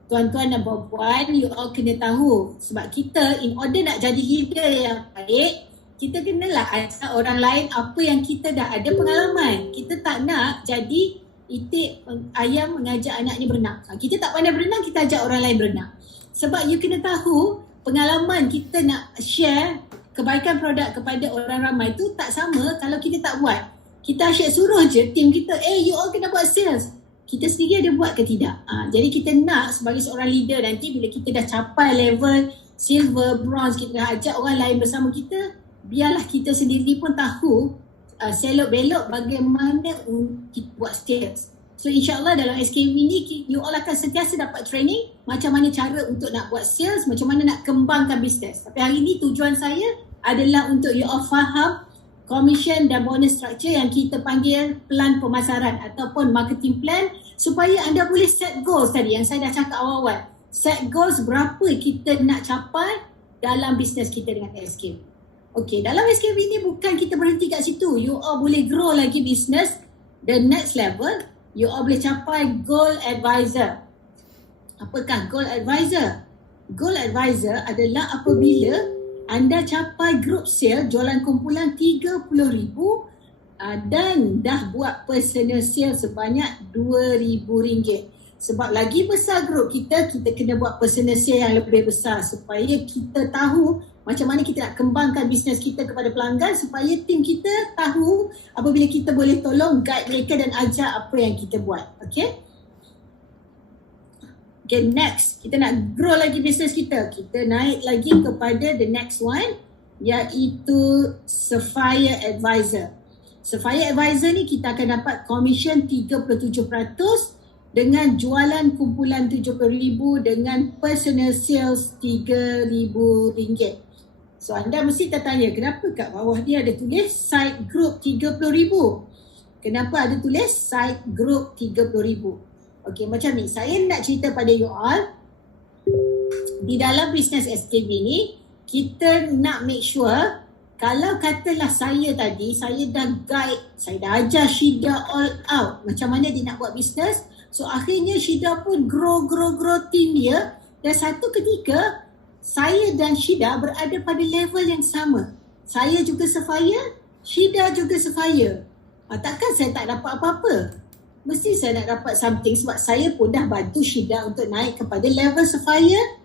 Tuan-tuan dan puan-puan, you all kena tahu. Sebab kita, in order nak jadi leader yang baik, kita kenalah ajar orang lain apa yang kita dah ada pengalaman. Kita tak nak jadi itik ayam mengajak anaknya berenang. Kita tak pandai berenang, kita ajak orang lain berenang. Sebab you kena tahu, pengalaman kita nak share kebaikan produk kepada orang ramai tu tak sama kalau kita tak buat. Kita asyik suruh je tim kita, you all kena buat sales. Kita sendiri ada buat ke tidak? Jadi kita nak sebagai seorang leader nanti bila kita dah capai level silver, bronze, kita ajak orang lain bersama kita, biarlah kita sendiri pun tahu selok-belok bagaimana kita buat sales. So insyaAllah dalam SKV ni you all akan sentiasa dapat training macam mana cara untuk nak buat sales, macam mana nak kembangkan bisnes. Tapi hari ni tujuan saya adalah untuk you all faham commission dan bonus structure yang kita panggil plan pemasaran ataupun marketing plan, supaya anda boleh set goals tadi yang saya dah cakap awal-awal. Set goals berapa kita nak capai dalam bisnes kita dengan SKV. Okay, dalam SKV ni bukan kita berhenti kat situ. You all boleh grow lagi bisnes the next level. You all boleh capai goal advisor. Apakah goal advisor? Goal advisor adalah apabila anda capai group sale jualan kumpulan 30,000 dan dah buat personal sale sebanyak RM2,000. Sebab lagi besar group kita kena buat personal sale yang lebih besar supaya kita tahu macam mana kita nak kembangkan bisnes kita kepada pelanggan, supaya tim kita tahu apabila kita boleh tolong guide mereka dan ajar apa yang kita buat. Okay? Okay, next. Kita nak grow lagi bisnes kita. Kita naik lagi kepada the next one, iaitu Sapphire Advisor. Sapphire Advisor ni kita akan dapat commission 37% dengan jualan kumpulan 70,000 dengan personal sales RM3,000. So anda mesti tertanya, kenapa kat bawah dia ada tulis side group 30,000? Kenapa ada tulis side group 30,000? Okay, macam ni. Saya nak cerita pada you all, di dalam bisnes SKV ni, kita nak make sure, kalau katalah saya tadi, saya dah guide, saya dah ajar Syida all out macam mana dia nak buat bisnes. So akhirnya Syida pun grow team dia, dan satu ketika saya dan Syida berada pada level yang sama. Saya juga Sapphire, Syida juga Sapphire. Takkan saya tak dapat apa-apa? Mesti saya nak dapat something sebab saya pun dah bantu Syida untuk naik kepada level Sapphire,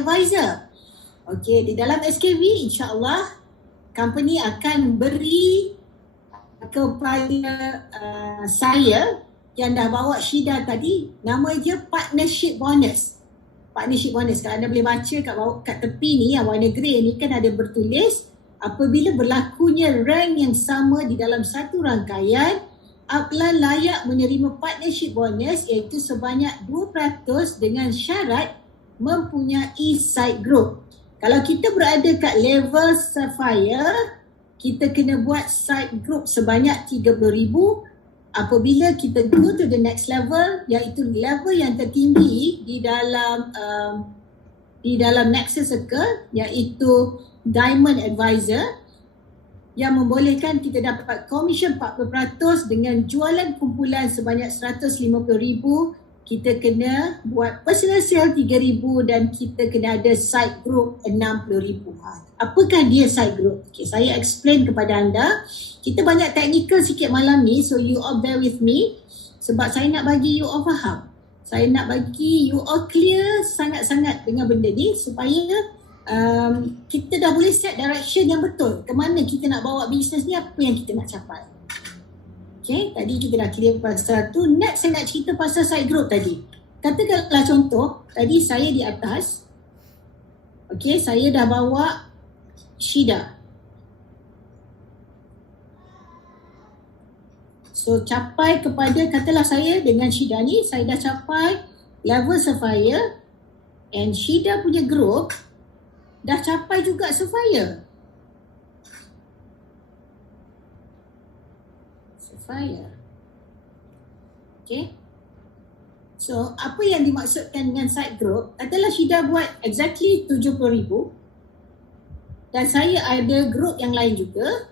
Advisor. Okey, di dalam SKV insya-Allah company akan beri kepada saya yang dah bawa Syida tadi, nama dia partnership bonus. Partnership bonus, kalau anda boleh baca kat bawah, kat tepi ni yang warna grey ni kan ada bertulis apabila berlakunya rank yang sama di dalam satu rangkaian, Upline layak menerima partnership bonus iaitu sebanyak 2% dengan syarat mempunyai side group. Kalau kita berada kat level Sapphire, kita kena buat side group sebanyak 30,000. Apabila kita go to the next level, iaitu level yang tertinggi di dalam Nexus Circle, iaitu Diamond Advisor, yang membolehkan kita dapat komisen 40% dengan jualan kumpulan sebanyak 150,000. Kita kena buat personal sale 3,000 dan kita kena ada side group 60,000. Apakah dia side group? Okay, saya explain kepada anda. Kita banyak technical sikit malam ni, so you all bear with me sebab saya nak bagi you all faham. Saya nak bagi you all clear sangat-sangat dengan benda ni supaya kita dah boleh set direction yang betul. Ke mana kita nak bawa bisnes ni, apa yang kita nak capai. Okay, tadi kita dah clear pasal tu. Next saya nak cerita pasal side group tadi. Katakanlah contoh, tadi saya di atas. Okay, saya dah bawa Syida. So capai kepada, katalah saya dengan Syida ni, saya dah capai level Sapphire and Syida punya group dah capai juga Sapphire. Okay. So apa yang dimaksudkan dengan side group, katalah Syida buat exactly 70,000 dan saya ada group yang lain juga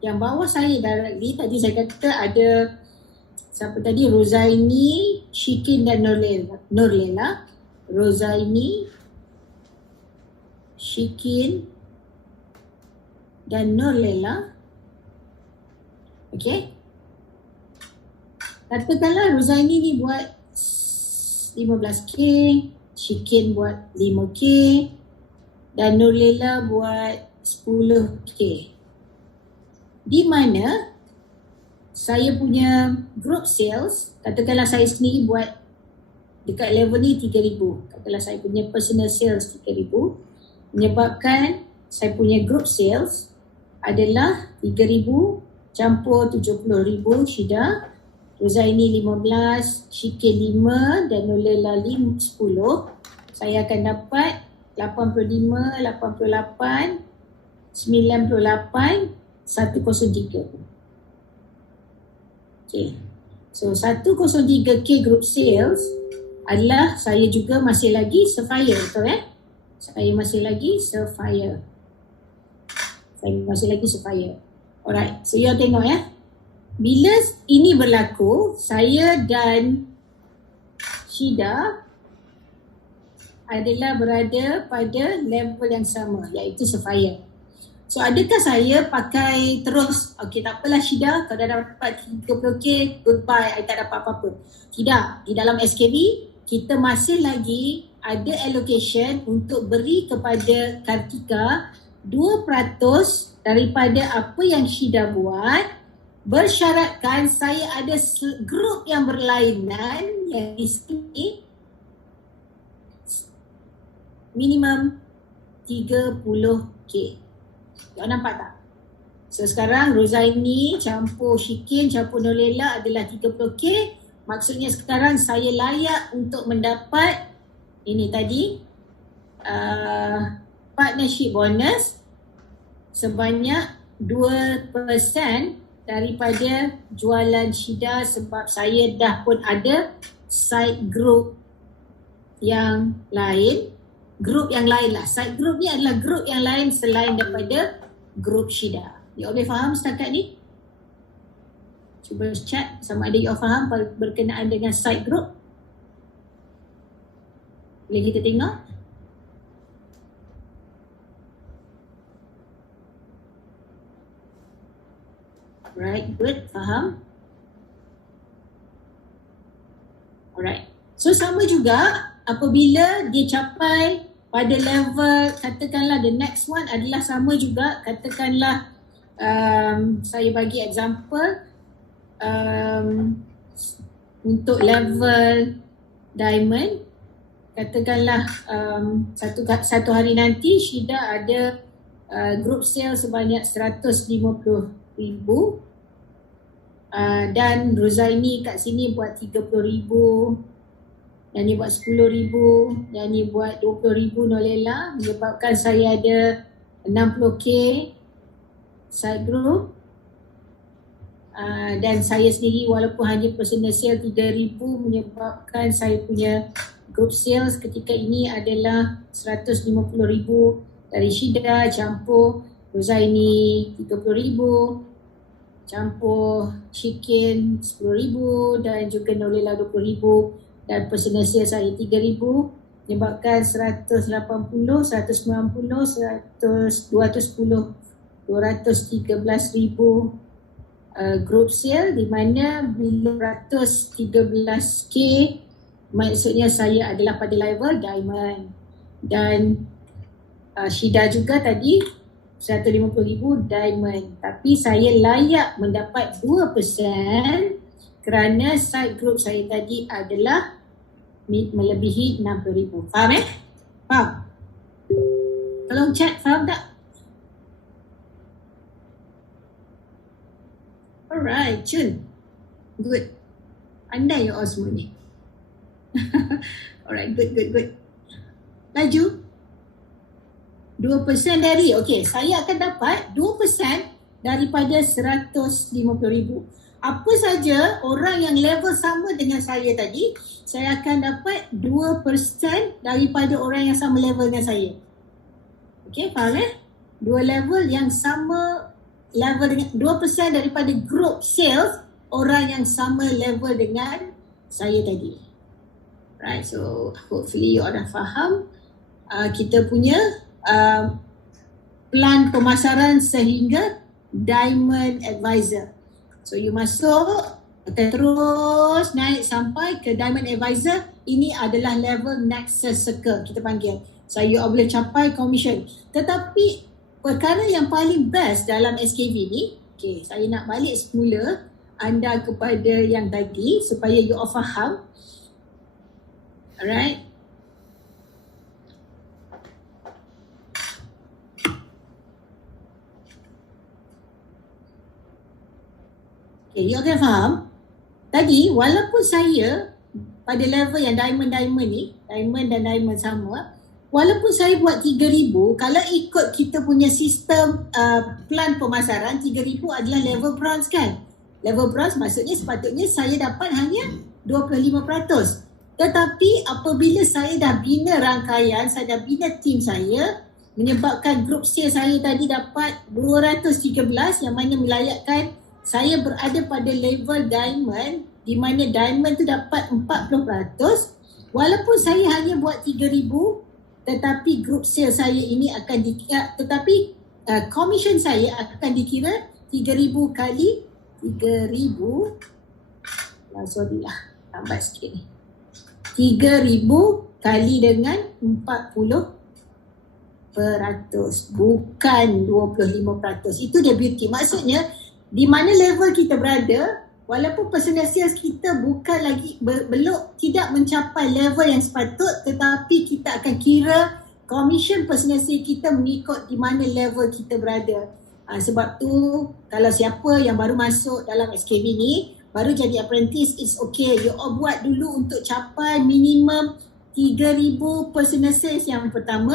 yang bawah saya directly. Tadi saya kata ada siapa tadi, Rozaini, Syikin dan Nurlela. Rozaini, Syikin dan Nurlela. Okay. Katakanlah Rozaini ni buat 15K, Syikin buat 5K dan Nurlela buat 10K. Di mana saya punya group sales, katakanlah saya sendiri buat dekat level ni 3,000. Katakanlah saya punya personal sales 3,000, menyebabkan saya punya group sales adalah 3,000 campur 70,000 Syida, Rozaini 15, Syikin 5 dan Nolela 10. Saya akan dapat 85, 88, 98, 103. Okay. So 103K group sales adalah saya juga masih lagi Sapphire, betul Saya masih lagi Sapphire. Alright, so you tengok bila ini berlaku, saya dan Syida adalah berada pada level yang sama, iaitu Sapphire. So adakah saya pakai terus, okay tak apalah Syida, kalau dah dapat 30K, goodbye, I tak dapat apa-apa. Tidak, di dalam SKB kita masih lagi ada allocation untuk beri kepada Kartika 2% daripada apa yang Syida buat, bersyaratkan saya ada grup yang berlainan yang di sini minimum 30K. Kau nampak tak? So sekarang Rozaini campur Syikin campur Nolela adalah 30K. Maksudnya sekarang saya layak untuk mendapat ini tadi partnership bonus sebanyak 2% daripada jualan Syida, sebab saya dah pun ada side group yang lain. Grup yang lain lah. Side group ni adalah grup yang lain selain daripada grup Syida. You boleh faham setakat ni? Cuba chat sama ada you faham berkenaan dengan side group. Boleh kita tengok? Right, good, faham? Alright. So sama juga apabila dia capai pada level, katakanlah the next one adalah sama juga, katakanlah saya bagi example untuk level diamond, katakanlah satu hari nanti Syida ada group sale sebanyak 150,000 dan Rozaini kat sini buat 30,000, yang ni buat 10,000, yang ni buat 20,000 Nolela, menyebabkan saya ada 60K side group. Dan saya sendiri walaupun hanya personal sale 3,000, menyebabkan saya punya group sales ketika ini adalah 150,000 dari Syida campur Rozaini 30,000 campur Syikin 10,000 dan juga Nolela 20,000 dan personal sale saya 3,000, menyebabkan 180, 190, 210, 213,000 group sale, di mana bila 113K maksudnya saya adalah pada level diamond. Dan Syida juga tadi 150,000 diamond, tapi saya layak mendapat 2% kerana side group saya tadi adalah melebihi 60,000. Faham Faham? Tolong chat, faham tak? Alright, Chun. Good. Andai you all semua ni. Alright, good. Laju. 2% dari, okay, saya akan dapat 2% daripada 150,000. Apa saja orang yang level sama dengan saya tadi, saya akan dapat 2% daripada orang yang sama level dengan saya. Okay, faham Dua level yang sama level dengan 2% daripada group sales orang yang sama level dengan saya tadi. Right, so hopefully you all dah faham kita punya plan pemasaran sehingga Diamond Advisor. So you masuk, akan terus naik sampai ke Diamond Advisor. Ini adalah level Nexus Circle kita panggil. So you all boleh capai commission. Tetapi perkara yang paling best dalam SKV ni, okay, saya nak balik semula anda kepada yang tadi supaya you all faham. Alright. Okay, you akan faham. Tadi walaupun saya pada level yang diamond ni, diamond dan diamond sama, walaupun saya buat 3,000, kalau ikut kita punya sistem plan pemasaran, 3,000 adalah level bronze kan. Level bronze maksudnya sepatutnya saya dapat hanya 25%. Tetapi apabila saya dah bina rangkaian, saya dah bina tim saya, menyebabkan grup sales saya tadi dapat 213 yang mana melayakkan saya berada pada level diamond, di mana diamond tu dapat 40%. Walaupun saya hanya buat 3,000, tetapi grup sales saya ini akan dikira, tetapi commission saya akan dikira 3,000 kali 3,000, sorry lah, lambat sikit ni. 3,000 kali dengan 40%, bukan 25%. Itu dia beauty. Maksudnya, di mana level kita berada, walaupun personal sales kita bukan lagi belum tidak mencapai level yang sepatut, tetapi kita akan kira commission personal sales kita mengikut di mana level kita berada. Sebab tu kalau siapa yang baru masuk dalam SKV ni, baru jadi apprentice, it's okay. You all buat dulu untuk capai minimum 3,000 personal sales yang pertama,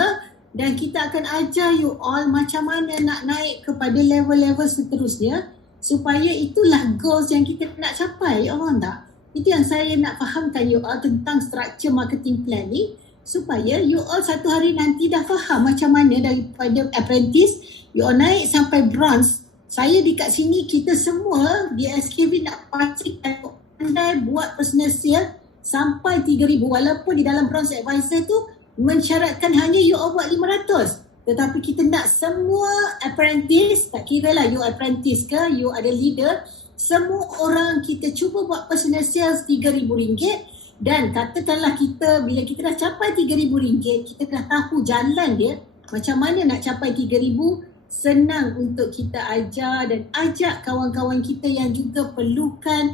dan kita akan ajar you all macam mana nak naik kepada level-level seterusnya, supaya itulah goals yang kita nak capai. You all faham tak? Itu yang saya nak fahamkan you all tentang structure marketing plan ni, supaya you all satu hari nanti dah faham macam mana daripada apprentice you all naik sampai bronze. Saya dekat sini, kita semua di SKV nak pastikan pandai buat personal sale sampai 3,000, walaupun di dalam bronze advisor tu mensyaratkan hanya you all buat 500. Tetapi kita nak semua apprentice, tak kira lah you apprentice ke, you ada leader, semua orang kita cuba buat personal sales RM3,000, dan katakanlah kita, bila kita dah capai RM3,000, kita dah tahu jalan dia, macam mana nak capai 3,000, senang untuk kita ajar dan ajak kawan-kawan kita yang juga perlukan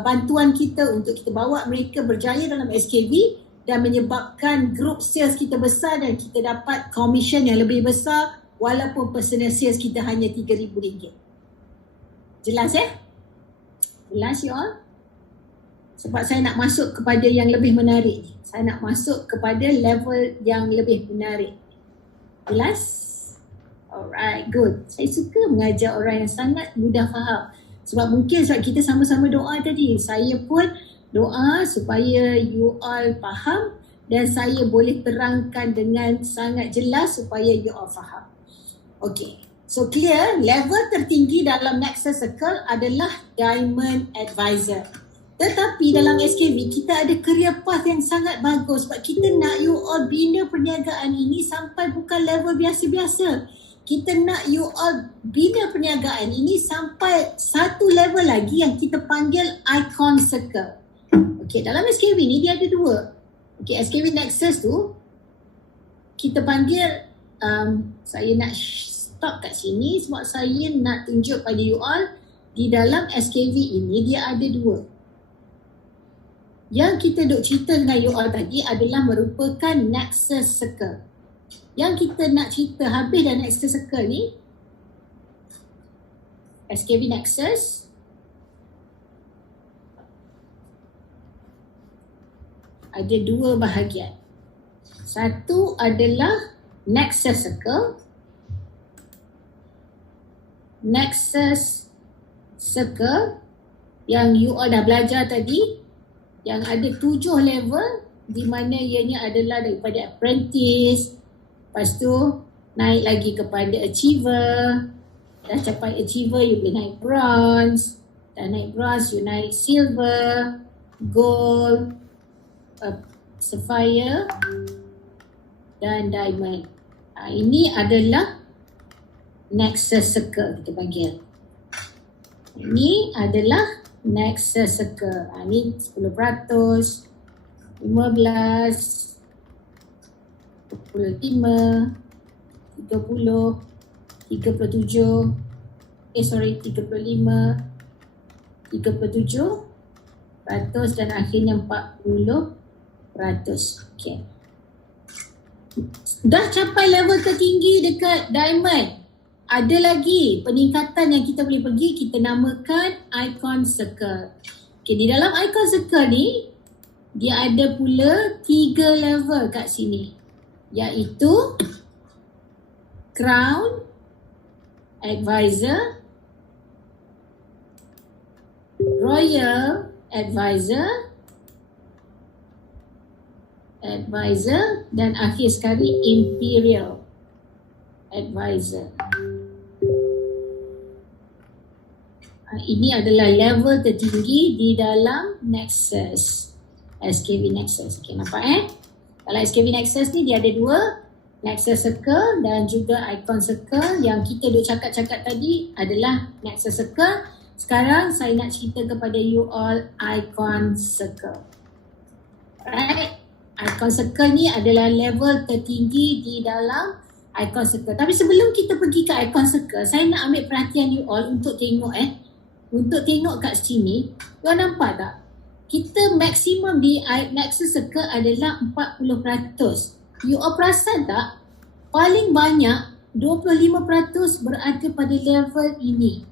bantuan kita untuk kita bawa mereka berjaya dalam SKV, dan menyebabkan group sales kita besar dan kita dapat commission yang lebih besar walaupun personal sales kita hanya RM3,000. Jelas ya? Jelas you all? Sebab saya nak masuk kepada yang lebih menarik. Saya nak masuk kepada level yang lebih menarik. Jelas? Alright, good. Saya suka mengajar orang yang sangat mudah faham. Sebab mungkin sebab kita sama-sama doa tadi, saya pun doa supaya you all faham dan saya boleh terangkan dengan sangat jelas supaya you all faham. Okay, so clear, level tertinggi dalam Nexus Circle adalah Diamond Advisor. Tetapi dalam SKV kita ada career path yang sangat bagus sebab kita nak you all bina perniagaan ini sampai bukan level biasa-biasa. Kita nak you all bina perniagaan ini sampai satu level lagi yang kita panggil Icon Circle. Okay, dalam SKV ni dia ada dua. Okay, SKV Nexus tu kita panggil, saya nak stop kat sini sebab saya nak tunjuk pada you all di dalam SKV ini dia ada dua. Yang kita duk cerita dengan you all tadi adalah merupakan Nexus Circle. Yang kita nak cerita habis dan Nexus Circle ni, SKV Nexus ada dua bahagian. Satu adalah Nexus Circle. Nexus Circle yang you all dah belajar tadi, yang ada 7 level di mana ianya adalah daripada apprentice, lepas tu naik lagi kepada achiever, dah capai achiever you boleh naik bronze, dah naik bronze you naik silver, gold, sapphire dan diamond. Ini adalah Nexus Circle kita panggil. Ini adalah Nexus Circle. Ini 10%, 15, 25, 30, 37, 35, 37% dan akhirnya 40%. Okay. Dah capai level tertinggi dekat diamond. Ada lagi peningkatan yang kita boleh pergi, kita namakan icon circle. Okay, di dalam icon circle ni, dia ada pula 3 level kat sini. Iaitu Crown, Advisor, Royal Advisor, dan akhir sekali Imperial Advisor. Ini adalah level tertinggi di dalam Nexus, SKV Nexus. Okay, nampak Kalau SKV Nexus ni dia ada 2, Nexus Circle dan juga Icon Circle. Yang kita duk cakap-cakap tadi adalah Nexus Circle. Sekarang saya nak cerita kepada you all Icon Circle. Alright, Icon Circle ni adalah level tertinggi di dalam Icon Circle. Tapi sebelum kita pergi ke Icon Circle, saya nak ambil perhatian you all untuk tengok Untuk tengok kat sini, you all nampak tak? Kita maksimum di Nexus Circle adalah 40%. You all perasan tak? Paling banyak 25% berada pada level ini.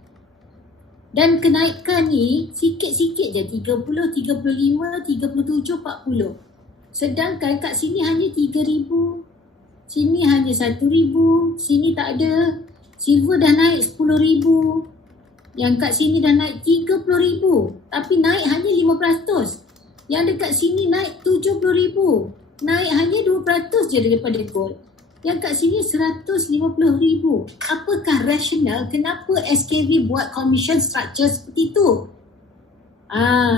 Dan kenaikan ni sikit-sikit je, 30, 35, 37, 40. Sedangkan kat sini hanya 3,000. Sini hanya 1,000. Sini tak ada. Silver dah naik 10,000. Yang kat sini dah naik 30,000. Tapi naik hanya 5%. Yang dekat sini naik 70,000. Naik hanya 2% je daripada gold. Yang kat sini 150,000. Apakah rasional kenapa SKV buat commission structure seperti itu?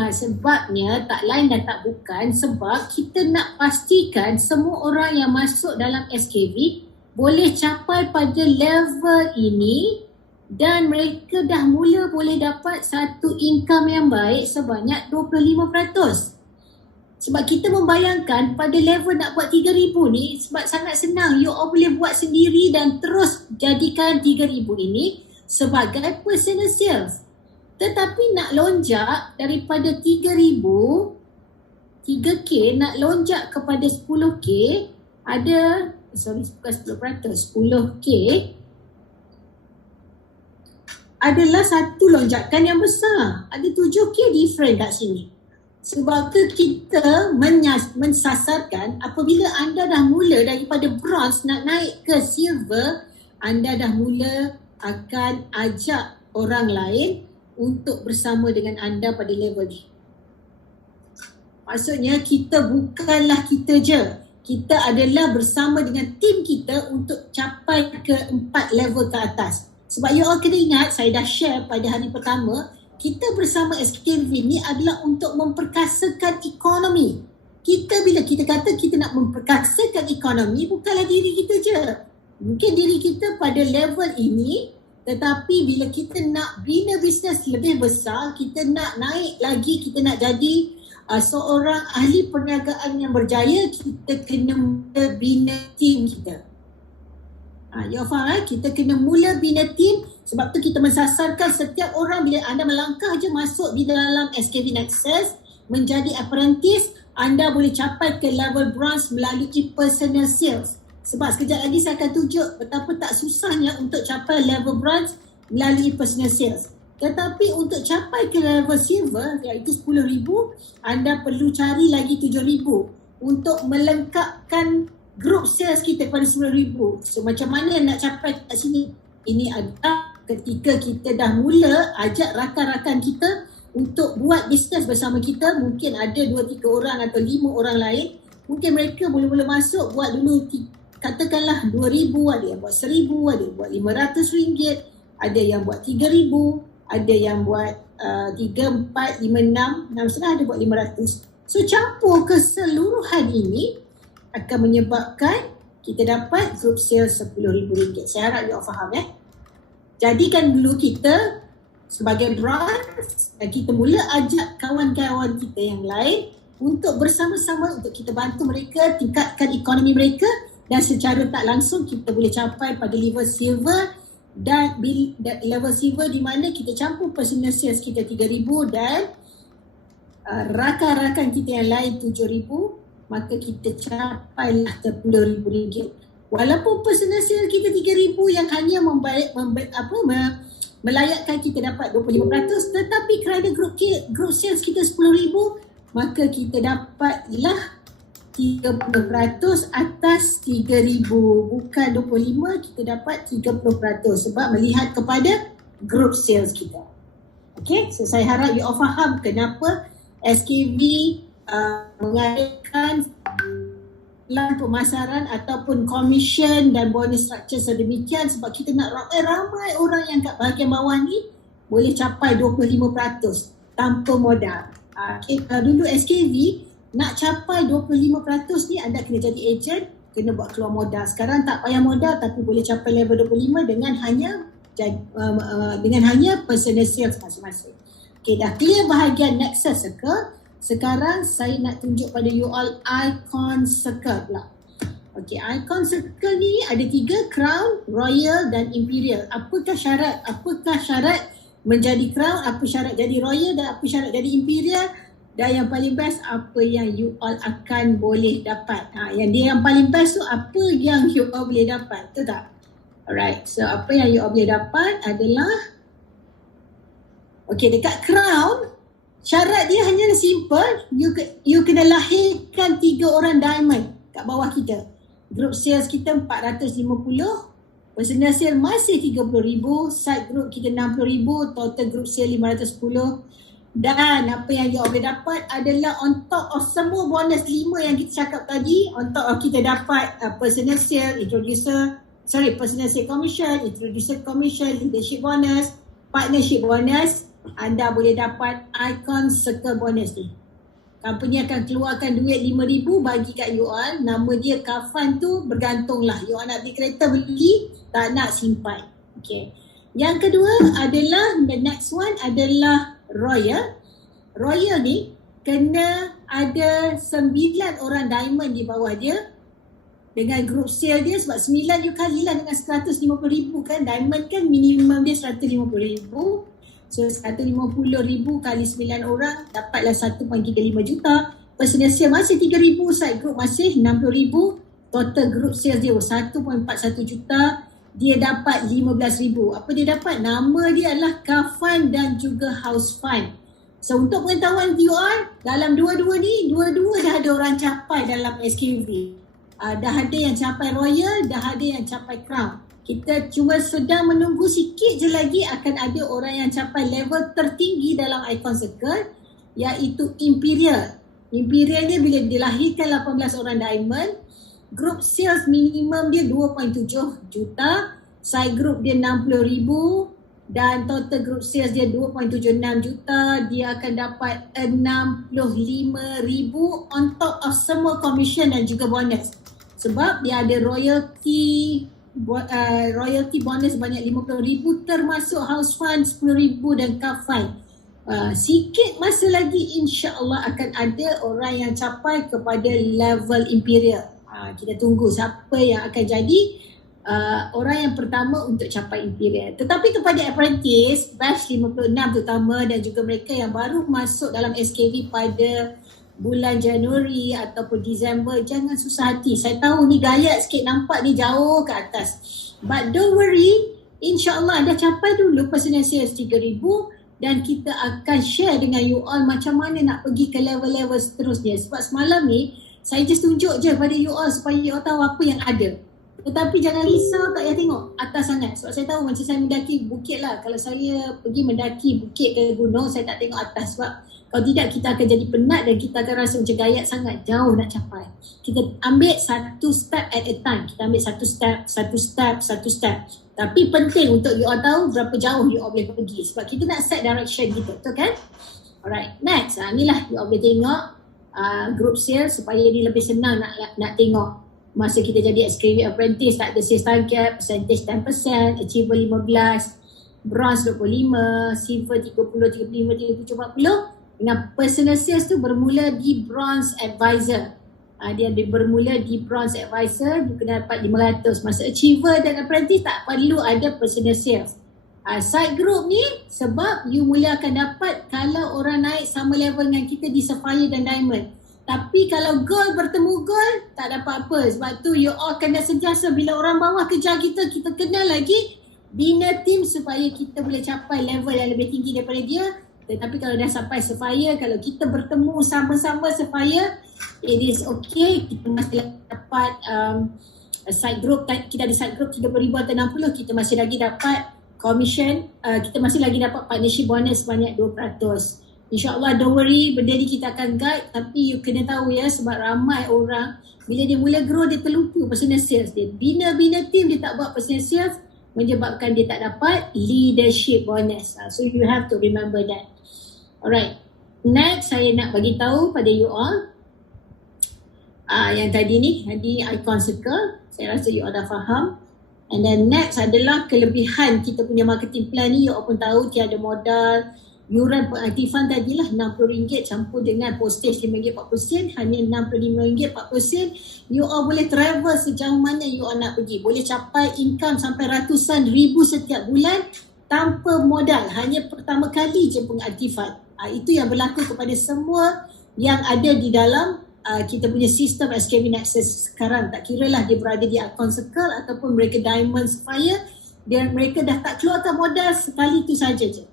Sebabnya tak lain dan tak bukan sebab kita nak pastikan semua orang yang masuk dalam SKV boleh capai pada level ini dan mereka dah mula boleh dapat satu income yang baik sebanyak 25%. Sebab kita membayangkan pada level nak buat 3,000 ni sebab sangat senang. You all boleh buat sendiri dan terus jadikan 3,000 ini sebagai personal sales. Tetapi nak lonjak daripada 3,000, 3K nak lonjak kepada 10K ada, bukan 10%, 10K adalah satu lonjakan yang besar. Ada 7K different kat sini. Sebab tu kita mensasarkan apabila anda dah mula daripada bronze nak naik ke silver, anda dah mula akan ajak orang lain untuk bersama dengan anda pada level ni. Maksudnya kita bukanlah kita je. Kita adalah bersama dengan tim kita untuk capai ke 4 level ke atas. Sebab you all kena ingat, saya dah share pada hari pertama, kita bersama SKV ni adalah untuk memperkasakan ekonomi. Bila kita kata kita nak memperkasakan ekonomi, bukanlah diri kita je. Mungkin diri kita pada level ini, tetapi bila kita nak bina bisnes lebih besar, kita nak naik lagi, kita nak jadi seorang ahli perniagaan yang berjaya, kita kena bina tim kita. You faham kita kena mula bina tim. Sebab tu kita mensasarkan setiap orang bila anda melangkah je masuk di dalam SKV Nexus menjadi apprentice, anda boleh capai ke level bronze melalui personal sales. Sebab sekejap lagi saya akan tunjuk betapa tak susahnya untuk capai level bronze melalui personal sales. Tetapi untuk capai ke level silver iaitu 10,000, anda perlu cari lagi 7,000 untuk melengkapkan group sales kita pada 10,000. So macam mana nak capai kat sini? Ini adalah ketika kita dah mula ajak rakan-rakan kita untuk buat bisnes bersama kita. Mungkin ada 2-3 orang atau 5 orang lain. Mungkin mereka boleh masuk buat dulu katakanlah 2,000, ada yang buat 1,000, ada yang buat RM500, ada yang buat 3,000, ada yang buat 3, 4, 5, 6, 6 setengah, ada buat 500. So campur keseluruhan ini akan menyebabkan kita dapat group sales RM10,000. Saya harap you all faham Jadikan dulu kita sebagai bronze dan kita mula ajak kawan-kawan kita yang lain untuk bersama-sama untuk kita bantu mereka tingkatkan ekonomi mereka dan secara tak langsung kita boleh capai pada level silver dan level silver di mana kita campur personal sales kita 3,000 dan rakan-rakan kita yang lain 7,000 maka kita capailah RM10,000. Walaupun personal sale kita RM3,000 yang hanya melayakkan kita dapat 25%, tetapi kerana group sales kita RM10,000, maka kita dapatlah 30% atas RM3,000, bukan 25%, kita dapat 30% sebab melihat kepada group sales kita. Okay, so saya harap you all faham kenapa SKV mengadakan plan pemasaran ataupun commission dan bonus structure sedemikian, sebab kita nak ramai orang yang kat bahagian bawah ni boleh capai 25% tanpa modal. Okay, dulu SKV nak capai 25% ni anda kena jadi agent, kena buat keluar modal. Sekarang tak payah modal tapi boleh capai level 25 dengan hanya personal sales masing-masing. Okay, dah clear bahagian Nexus Circle. Sekarang saya nak tunjuk pada you all Icon Circle pula. Okay, Icon Circle ni ada 3, Crown, Royal dan Imperial. Apakah syarat menjadi Crown, apa syarat jadi Royal dan apa syarat jadi Imperial? Dan yang paling best, apa yang you all akan boleh dapat. Yang paling best tu apa yang you all boleh dapat, betul tak? Alright, so apa yang you all boleh dapat adalah, okay, dekat Crown, syarat dia hanya simple, you kena lahirkan 3 orang diamond kat bawah kita. Group sales kita 450, personal sale masih 30,000, side group kita 60,000, total group sale 510. Dan apa yang you all boleh dapat adalah on top of semua bonus 5 yang kita cakap tadi, on top of kita dapat personal sale, personal sale commission, introducer commission, leadership bonus, partnership bonus, anda boleh dapat Icon Circle bonus ni. Company akan keluarkan duit 5,000 bagi kat you all. Nama dia Kafan tu bergantunglah. You all nak beli kereta beli, tak nak simpan. Okay. Yang kedua adalah, the next one adalah Royal. Royal ni kena ada 9 orang diamond di bawah dia dengan group sale dia, sebab 9 you kalilah dengan 150,000 kan. Diamond kan minimum dia 150,000. So 150,000 kali 9 orang dapatlah 1.35 juta. Personal sale masih 3,000, side group masih 60,000. Total group sales dia 1.41 juta. Dia dapat 15,000. Apa dia dapat? Nama dia adalah Kafan dan juga House Fund. So untuk pengetahuan you all, dalam dua-dua dah ada orang capai dalam SKV. Dah ada yang capai Royal, dah ada yang capai Crown. Kita cuma sedang menunggu sikit je lagi akan ada orang yang capai level tertinggi dalam Icon Circle, iaitu Imperial. Imperial dia bila dilahirkan 18 orang diamond, group sales minimum dia 2.7 juta, side group dia 60,000 dan total group sales dia 2.76 juta. Dia akan dapat 65,000 on top of semua commission dan juga bonus. Sebab dia ada royalty bonus banyak 50,000 termasuk house fund 10,000 dan car fund. Sikit masa lagi insya-Allah akan ada orang yang capai kepada level Imperial. Kita tunggu siapa yang akan jadi orang yang pertama untuk capai Imperial. Tetapi kepada apprentice, batch 56 terutama dan juga mereka yang baru masuk dalam SKV pada bulan Januari ataupun Disember, jangan susah hati. Saya tahu ni gayat sikit, nampak ni jauh ke atas. But don't worry, insya-Allah anda capai dulu personal sales 3,000 dan kita akan share dengan you all macam mana nak pergi ke level-level seterusnya. Sebab semalam ni saya just tunjuk je pada you all supaya you all tahu apa yang ada. Tetapi jangan risau, tak payah tengok atas sangat. Sebab saya tahu macam saya mendaki bukit lah. Kalau saya pergi mendaki bukit ke gunung, saya tak tengok atas. Sebab kalau tidak kita akan jadi penat dan kita akan rasa macam gayat sangat, jauh nak capai. Kita ambil satu step at a time. Kita ambil satu step. Tapi penting untuk you all tahu berapa jauh you all boleh pergi. Sebab kita nak set direction kita, betul kan? Alright, next. Inilah you all boleh tengok group sales supaya dia lebih senang nak tengok. Masa kita jadi SKV apprentice, tak ada sales target, percentage 10%, achiever 15, bronze 25, silver 30, 35, 37, 40. Dengan personal sales tu bermula di bronze advisor. Dia bermula di bronze advisor, dia kena dapat 500. Masa achiever dan apprentice tak perlu ada personal sales. Side group ni sebab you mula akan dapat kalau orang naik sama level dengan kita di sapphire dan diamond. Tapi kalau goal bertemu goal, tak ada apa-apa. Sebab tu you all kena sentiasa bila orang bawah kejar kita, kita kena lagi bina team supaya kita boleh capai level yang lebih tinggi daripada dia. Tetapi kalau dah sampai Sapphire, kalau kita bertemu sama-sama Sapphire, it is okay. Kita masih dapat side group, kita ada side group 30,000 atau 60, kita masih lagi dapat commission, kita masih lagi dapat partnership bonus sebanyak 2%. InsyaAllah, don't worry, benda ni kita akan guide. Tapi you kena tahu ya, sebab ramai orang bila dia mula grow, dia terlupa personal sales dia. Bina team, dia tak buat personal sales, menyebabkan dia tak dapat leadership bonus. So you have to remember that. Alright, next saya nak bagi tahu pada you all yang tadi icon circle, saya rasa you all dah faham. And then next adalah kelebihan kita punya marketing plan ni. You all pun tahu tiada modal, yuran pengaktifan tadilah RM60 campur dengan postage RM5 40 hanya RM65 40. You all boleh travel sejauh mana you all nak pergi, boleh capai income sampai ratusan ribu setiap bulan tanpa modal, hanya pertama kali je pengaktifan. Itu yang berlaku kepada semua yang ada di dalam kita punya sistem SKV Nexus sekarang. Tak kira lah dia berada di Icon Circle ataupun mereka Diamond Sapphire, dan mereka dah tak keluarkan modal sekali tu saja je.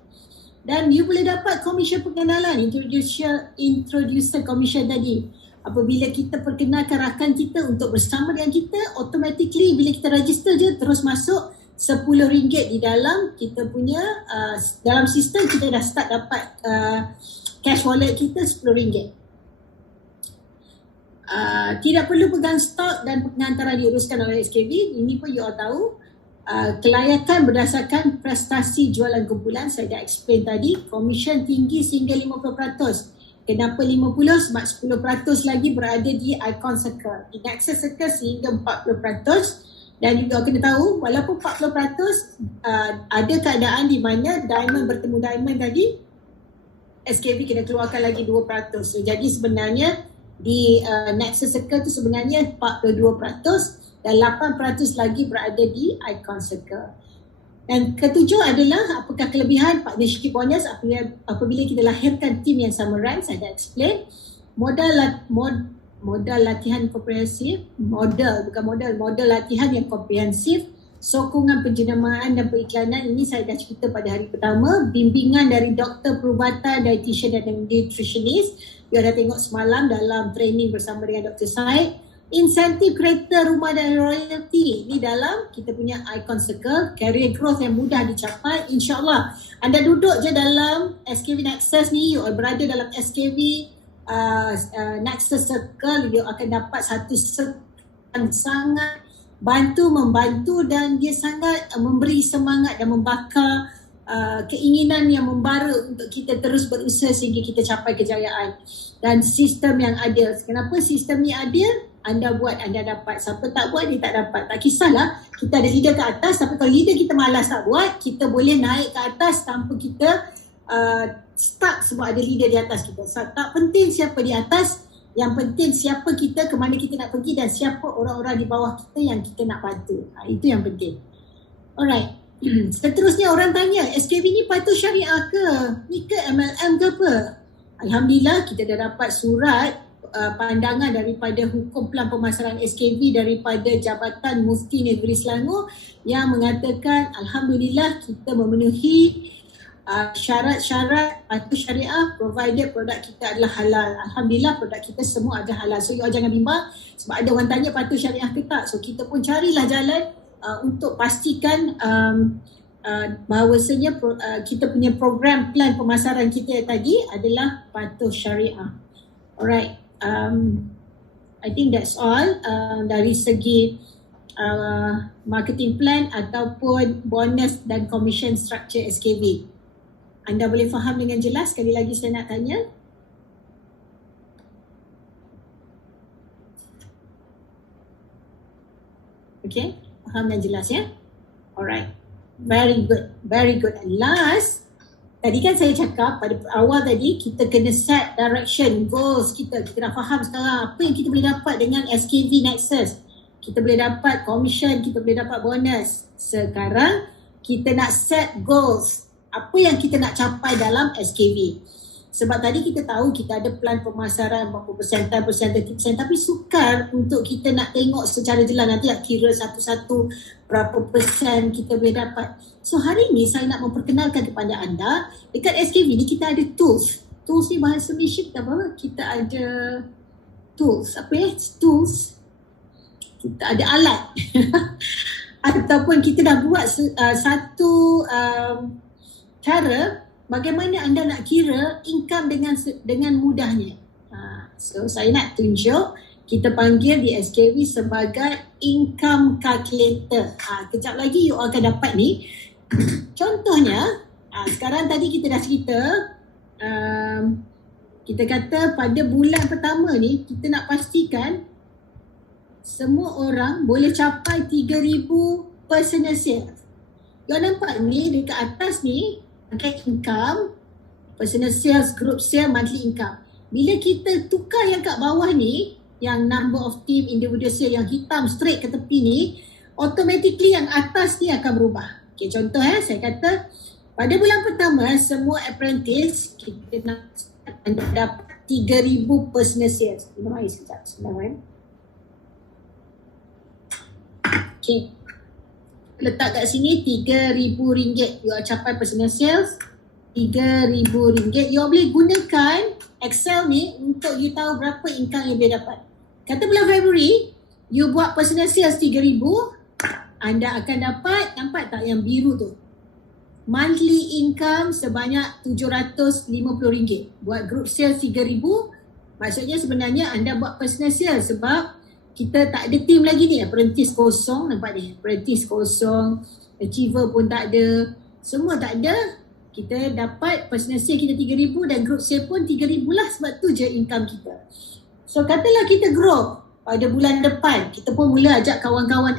Dan you boleh dapat komisen pengenalan, introducer commission tadi. Apabila kita perkenalkan rakan kita untuk bersama dengan kita, automatically bila kita register je terus masuk RM10 di dalam kita punya dalam sistem. Kita dah start dapat cash wallet kita RM10. Tidak perlu pegang stok dan pengantaran diuruskan oleh SKV. Ini pun you all tahu. Kelayakan berdasarkan prestasi jualan kumpulan, saya dah explain tadi. Komisen tinggi sehingga 50%. Kenapa 50? Sebab 10% lagi berada di Icon Circle, di Nexus Circle sehingga 40%. Dan juga kena tahu, walaupun 40%, ada keadaan di mana Diamond bertemu Diamond tadi, SKV kena keluarkan lagi 2%. So, jadi sebenarnya di Nexus Circle tu sebenarnya 42% dan 8% lagi berada di Icon Circle. Dan ketujuh adalah apakah kelebihan partnership bonus apabila kita lahirkan tim yang sama rank. Saya dah explain. Modal latihan komprehensif, modal latihan yang komprehensif, sokongan penjenamaan dan periklanan, ini saya dah cerita pada hari pertama. Bimbingan dari doktor perubatan, dietitian dan nutritionist, you dah tengok semalam dalam training bersama dengan Dr. Syed. Insentif kereta, rumah dan royalty, ini dalam kita punya Icon Circle. Career growth yang mudah dicapai, insyaAllah. Anda duduk je dalam SKV Nexus ni, you berada dalam SKV Nexus Circle, you akan dapat satu yang sangat membantu dan dia sangat memberi semangat dan membakar keinginan yang membara untuk kita terus berusaha sehingga kita capai kejayaan. Dan sistem yang ada, kenapa sistem ni ada? Anda buat, anda dapat. Siapa tak buat, dia tak dapat. Tak kisahlah kita ada leader ke atas, tapi kalau leader kita malas tak buat, kita boleh naik ke atas tanpa kita stuck sebab ada leader di atas kita. So, tak penting siapa di atas, yang penting siapa kita, ke mana kita nak pergi dan siapa orang-orang di bawah kita yang kita nak bantu. Itu yang penting. Alright. Seterusnya orang tanya, SKV ni patuh syariah ke? Ni ke MLM ke apa? Alhamdulillah kita dah dapat surat pandangan daripada hukum pelan pemasaran SKV daripada Jabatan Mufti Negeri Selangor yang mengatakan Alhamdulillah kita memenuhi syarat-syarat patuh syariah provided produk kita adalah halal. Alhamdulillah produk kita semua ada halal. So you all jangan bimbang sebab ada orang tanya patuh syariah ke tak. So kita pun carilah jalan untuk pastikan bahawasanya kita punya program plan pemasaran kita tadi adalah patuh syariah. Alright, I think that's all dari segi marketing plan ataupun bonus dan commission structure SKV. Anda boleh faham dengan jelas? Sekali lagi saya nak tanya. Okay, faham dan jelas ya? Alright, very good, very good. And last, tadi kan saya cakap pada awal tadi, kita kena set direction, goals kita. Kita dah faham sekarang apa yang kita boleh dapat dengan SKV Nexus. Kita boleh dapat commission, kita boleh dapat bonus. Sekarang kita nak set goals. Apa yang kita nak capai dalam SKV. Sebab tadi kita tahu kita ada plan pemasaran berapa persen, tapi sukar untuk kita nak tengok secara jelas, nanti nak kira satu-satu berapa persen kita boleh dapat. So hari ni saya nak memperkenalkan kepada anda, dekat SKV ni kita ada tools. Tools ni bahasa Malaysia kita apa? Kita ada tools. Apa ya? Tools. Kita ada alat. Ataupun kita dah buat satu cara bagaimana anda nak kira income dengan mudahnya. So saya nak tunjuk, kita panggil di SKV sebagai income calculator. Kejap lagi you akan dapat ni. Contohnya, sekarang tadi kita dah cerita, kita kata pada bulan pertama ni kita nak pastikan semua orang boleh capai 3,000 personal sales. You nampak ni dekat atas ni, pakai income, personal sales, group sales, monthly income. Bila kita tukar yang kat bawah ni, yang number of team, individual sales, yang hitam straight ke tepi ni, automatically yang atas ni akan berubah. Okay, contoh saya kata, pada bulan pertama, semua apprentice, kita nak dapat 3,000 personal sales. Kita mari sekejap, sebenarnya. Okay. Letak kat sini RM3,000 you capai personal sales, RM3,000. You boleh gunakan Excel ni untuk you tahu berapa income yang boleh dapat. Kata bulan Februari you buat personal sales 3,000, anda akan dapat, nampak tak yang biru tu, monthly income sebanyak RM750. Buat group sales 3,000, maksudnya sebenarnya anda buat personal sales sebab kita tak ada team lagi ni, apprentice kosong, nampak ni, apprentice kosong, achiever pun tak ada, semua tak ada. Kita dapat personal sale kita 3,000 dan group sale pun 3,000 lah, sebab tu je income kita. So katalah kita grow pada bulan depan, kita pun mula ajak kawan-kawan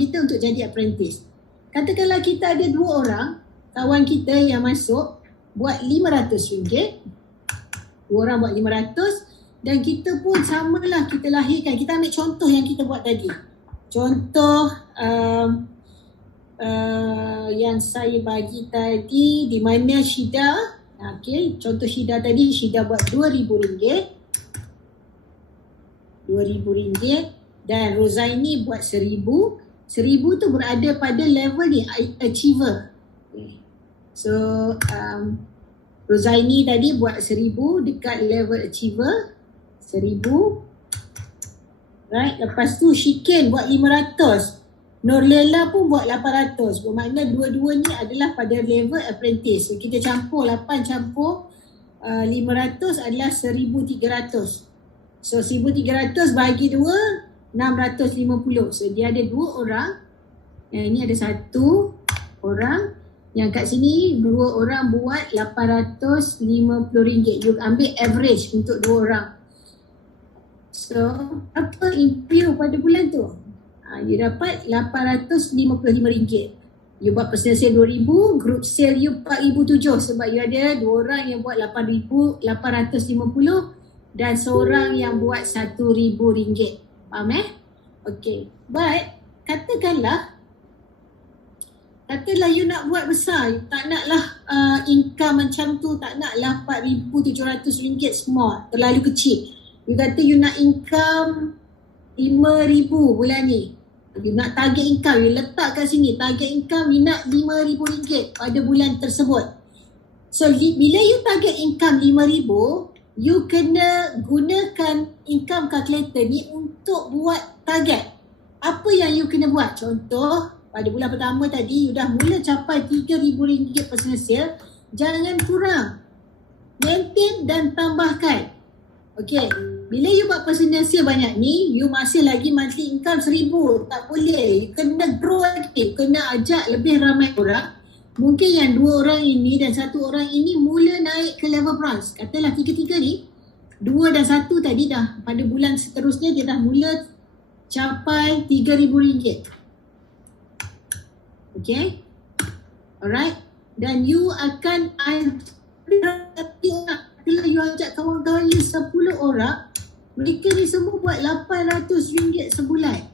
kita untuk jadi apprentice. Katakanlah kita ada 2 orang, kawan kita yang masuk buat RM500, 2 orang buat 500, dan kita pun samalah, kita lahirkan. Kita ambil contoh yang kita buat tadi. Contoh yang saya bagi tadi, di mana Syida, okay, contoh Syida tadi, Syida buat RM2,000, RM2,000, dan Rozaini buat RM1,000. RM1,000 tu berada pada level ni, achiever. So Rozaini tadi buat RM1,000 dekat level achiever, RM1,000. Right, lepas tu Syikin buat RM500, Nurlela pun buat RM800. Bermakna dua-dua ni adalah pada level apprentice. So kita campur 8 campur 500 adalah RM1,300. So 1,300 bagi 2, 650. So dia ada 2 orang. Yang ini ada 1 orang. Yang kat sini 2 orang buat RM850. You ambil average untuk 2 orang. So apa income pada bulan tu? You dapat RM855. You buat personal sale RM2,000, group sale you RM4,700 sebab you ada 2 orang yang buat RM8,850 dan seorang yang buat RM1,000. Faham Okay. But katakanlah you nak buat besar, you tak naklah income macam tu, tak naklah RM4,700 small, terlalu kecil. You kata you nak income RM5,000 bulan ni. You nak target income, you letak kat sini, target income you nak RM5,000 pada bulan tersebut. So bila you target income RM5,000, you kena gunakan income calculator ni untuk buat target. Apa yang you kena buat? Contoh, pada bulan pertama tadi you dah mula capai RM3,000 personal sale, jangan kurang. Maintain dan tambahkan. Okay, bila you buat personal sale banyak ni, you masih lagi monthly income RM1,000. Tak boleh, you kena grow lagi, kena ajak lebih ramai orang. Mungkin yang 2 orang ini dan 1 orang ini mula naik ke level bronze. Katalah 3 ni, 2 dan 1 tadi dah pada bulan seterusnya dia dah mula capai RM3,000. Okay, alright. Dan you akan bila you ajak kawan-kawan you 10 orang, mereka ni semua buat RM800 sebulan.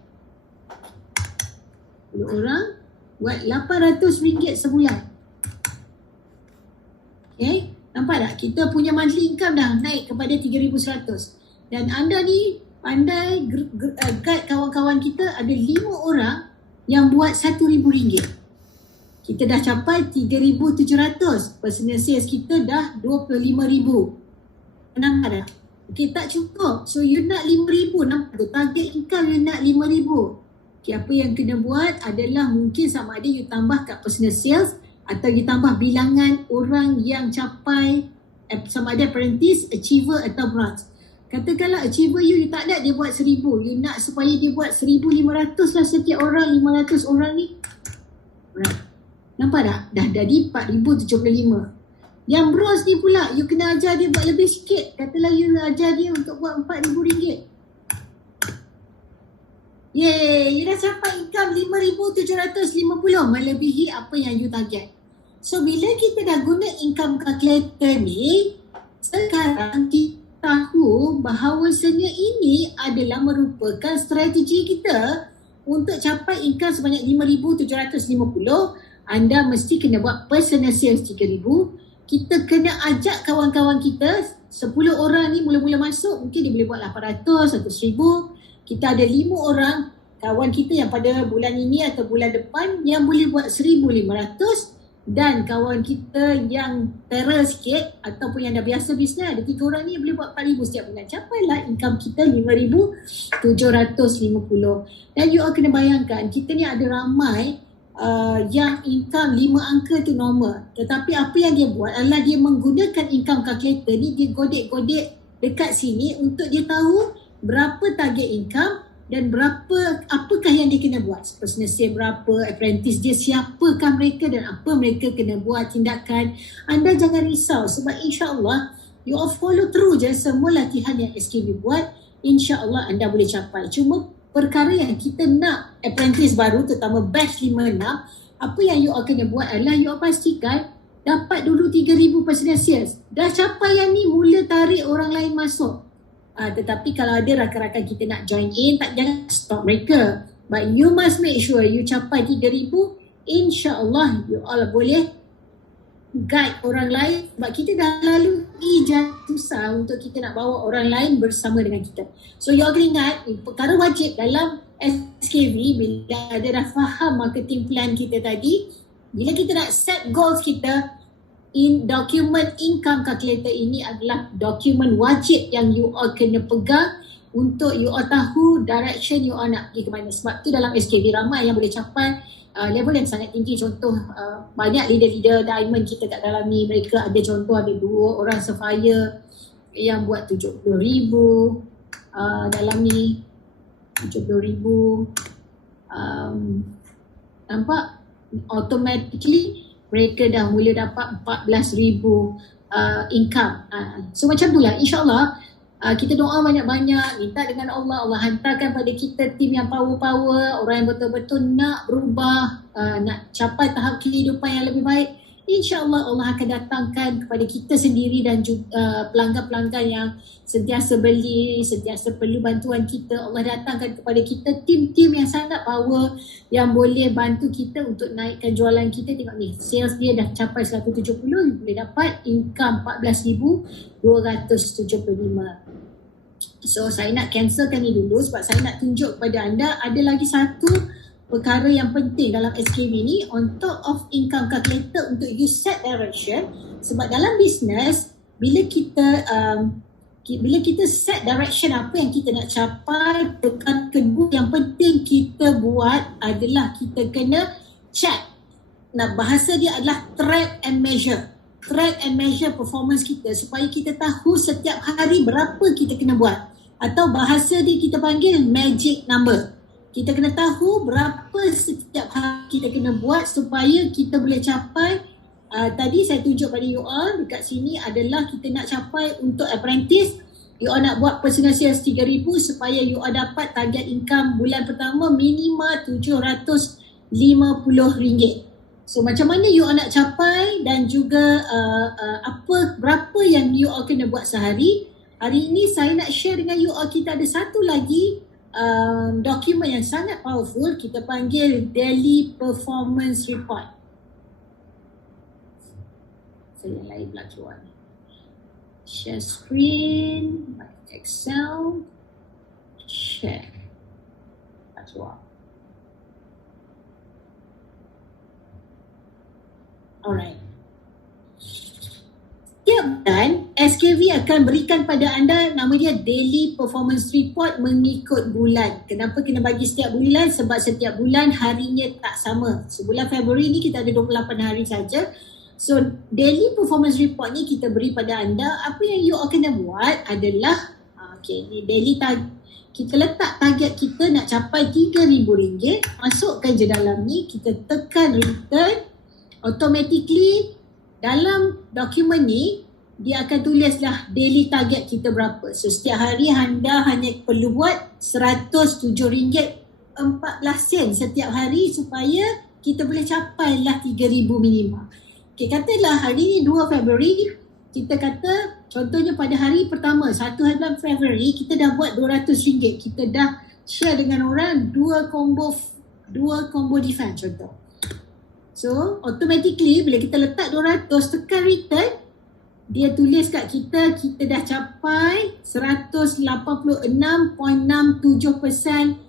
10 orang buat RM800 sebulan. Okay, nampak Nampak tak? Kita punya monthly income dah naik kepada 3,100. Dan anda ni pandai guide kawan-kawan kita, ada 5 orang yang buat RM1,000. Kita dah capai 3,700. Personal sales kita dah 25,000. Nampak tak? Okay, tak cukup. So you nak 5,000. Nampak tu? Target income you nak 5,000. Okay, apa yang kena buat adalah mungkin sama ada you tambah kat personal sales atau you tambah bilangan orang yang capai sama ada apprentice, achiever atau bronze. Katakanlah achiever you tak ada, dia buat 1,000. You nak supaya dia buat 1,500 lah setiap orang, 500 orang ni. Right. Nampak tak? Dah jadi 4,075. Yang bronze ni pula, you kena ajar dia buat lebih sikit. Katalah you ajar dia untuk buat RM4,000. Yeay, you dah capai income 5,750, melebihi apa yang you target. So bila kita dah guna income calculator ni, sekarang kita tahu bahawasanya ini adalah merupakan strategi kita untuk capai income sebanyak 5,750. Anda mesti kena buat personal sales 3,000. Kita kena ajak kawan-kawan kita, 10 orang ni mula-mula masuk, mungkin dia boleh buat 800 atau 1,000. Kita ada 5 orang kawan kita yang pada bulan ini atau bulan depan yang boleh buat 1,500. Dan kawan kita yang terror sikit ataupun yang dah biasa bisnes, ada 3 orang ni yang boleh buat 4,000 setiap bulan. Capailah income kita 5,750. Dan you all kena bayangkan, kita ni ada ramai yang income 5 angka tu normal. Tetapi apa yang dia buat adalah dia menggunakan income calculator ni, dia godek-godek dekat sini untuk dia tahu berapa target income dan apakah yang dia kena buat. Personal sale berapa, apprentice dia siapakah mereka dan apa mereka kena buat tindakan. Anda jangan risau sebab insya-Allah you all follow through je semua latihan yang SKB buat, insya-Allah anda boleh capai. Cuma perkara yang kita nak apprentice baru terutama batch 5-6, apa yang you all kena buat adalah you all pastikan dapat dulu 3,000 personal sales. Dah capai yang ni, mula tarik orang lain masuk. Tetapi kalau ada rakan-rakan kita nak join in, jangan stop mereka. But you must make sure you capai 3,000. InsyaAllah you all boleh guide orang lain. Sebab kita dah lalu susah untuk kita nak bawa orang lain bersama dengan kita. So you all kena ingat, perkara wajib dalam SKV, bila ada dah faham marketing plan kita tadi, bila kita nak set goals kita, dokumen income calculator ini adalah dokumen wajib yang you all kena pegang untuk you all tahu direction you all nak pergi ke mana. Sebab tu dalam SKB ramai yang boleh capai level yang sangat tinggi. Contoh banyak leader-leader diamond kita kat dalam ni, mereka ada contoh ada 2 orang sapphire yang buat 70,000 dalam ni, 70,000. Nampak? Automatically mereka dah mula dapat 14,000 income. So macam tu lah, insyaAllah kita doa banyak-banyak, minta dengan Allah, Allah hantarkan pada kita tim yang power-power, orang yang betul-betul nak berubah, nak capai tahap kehidupan yang lebih baik. InsyaAllah Allah akan datangkan kepada kita sendiri dan juga pelanggan-pelanggan yang sentiasa beli, sentiasa perlu bantuan kita. Allah datangkan kepada kita tim-tim yang sangat power yang boleh bantu kita untuk naikkan jualan kita. Tengok ni, sales dia dah capai 170, boleh dapat income 14,275. So saya nak cancelkan ni dulu sebab saya nak tunjuk kepada anda ada lagi satu perkara yang penting dalam SKB ni on top of income calculator untuk you set direction. Sebab dalam business, bila kita set direction apa yang kita nak capai, perkara kedua yang penting kita buat adalah kita kena check. Nah, bahasa dia adalah track and measure. Track and measure performance kita supaya kita tahu setiap hari berapa kita kena buat. Atau bahasa dia kita panggil magic number. Kita kena tahu berapa setiap hari kita kena buat supaya kita boleh capai. Tadi saya tunjuk pada you all dekat sini adalah kita nak capai untuk apprentice. You all nak buat personal sales 3,000 supaya you all dapat target income bulan pertama minimal RM750. So macam mana you all nak capai dan juga berapa yang you all kena buat sehari. Hari ini saya nak share dengan you all, kita ada satu lagi dokumen yang sangat powerful, kita panggil Daily Performance Report. Saya lain pula keluar ni. Share screen, my Excel, share. That's all. Alright. Setiap bulan, SKV akan berikan pada anda nama dia Daily Performance Report mengikut bulan. Kenapa kena bagi setiap bulan? Sebab setiap bulan harinya tak sama. Sebulan Februari ni kita ada 28 hari saja. So, Daily Performance Report ni kita beri pada anda. Apa yang you all kena buat adalah, ni daily kita letak target kita nak capai RM3,000. Masukkan je dalam ni, kita tekan return. Automatically dalam dokumen ni dia akan tulislah daily target kita berapa. So setiap hari anda hanya perlu buat RM107.14 setiap hari supaya kita boleh capai lah 3,000 minima. Okay, katalah hari ni 2 Februari, kita kata contohnya pada hari pertama 1 bulan Februari kita dah buat RM200. Kita dah share dengan orang 2 combo defense contoh. So, automatically bila kita letak 200, tekan return, dia tulis kat kita dah capai 186.67%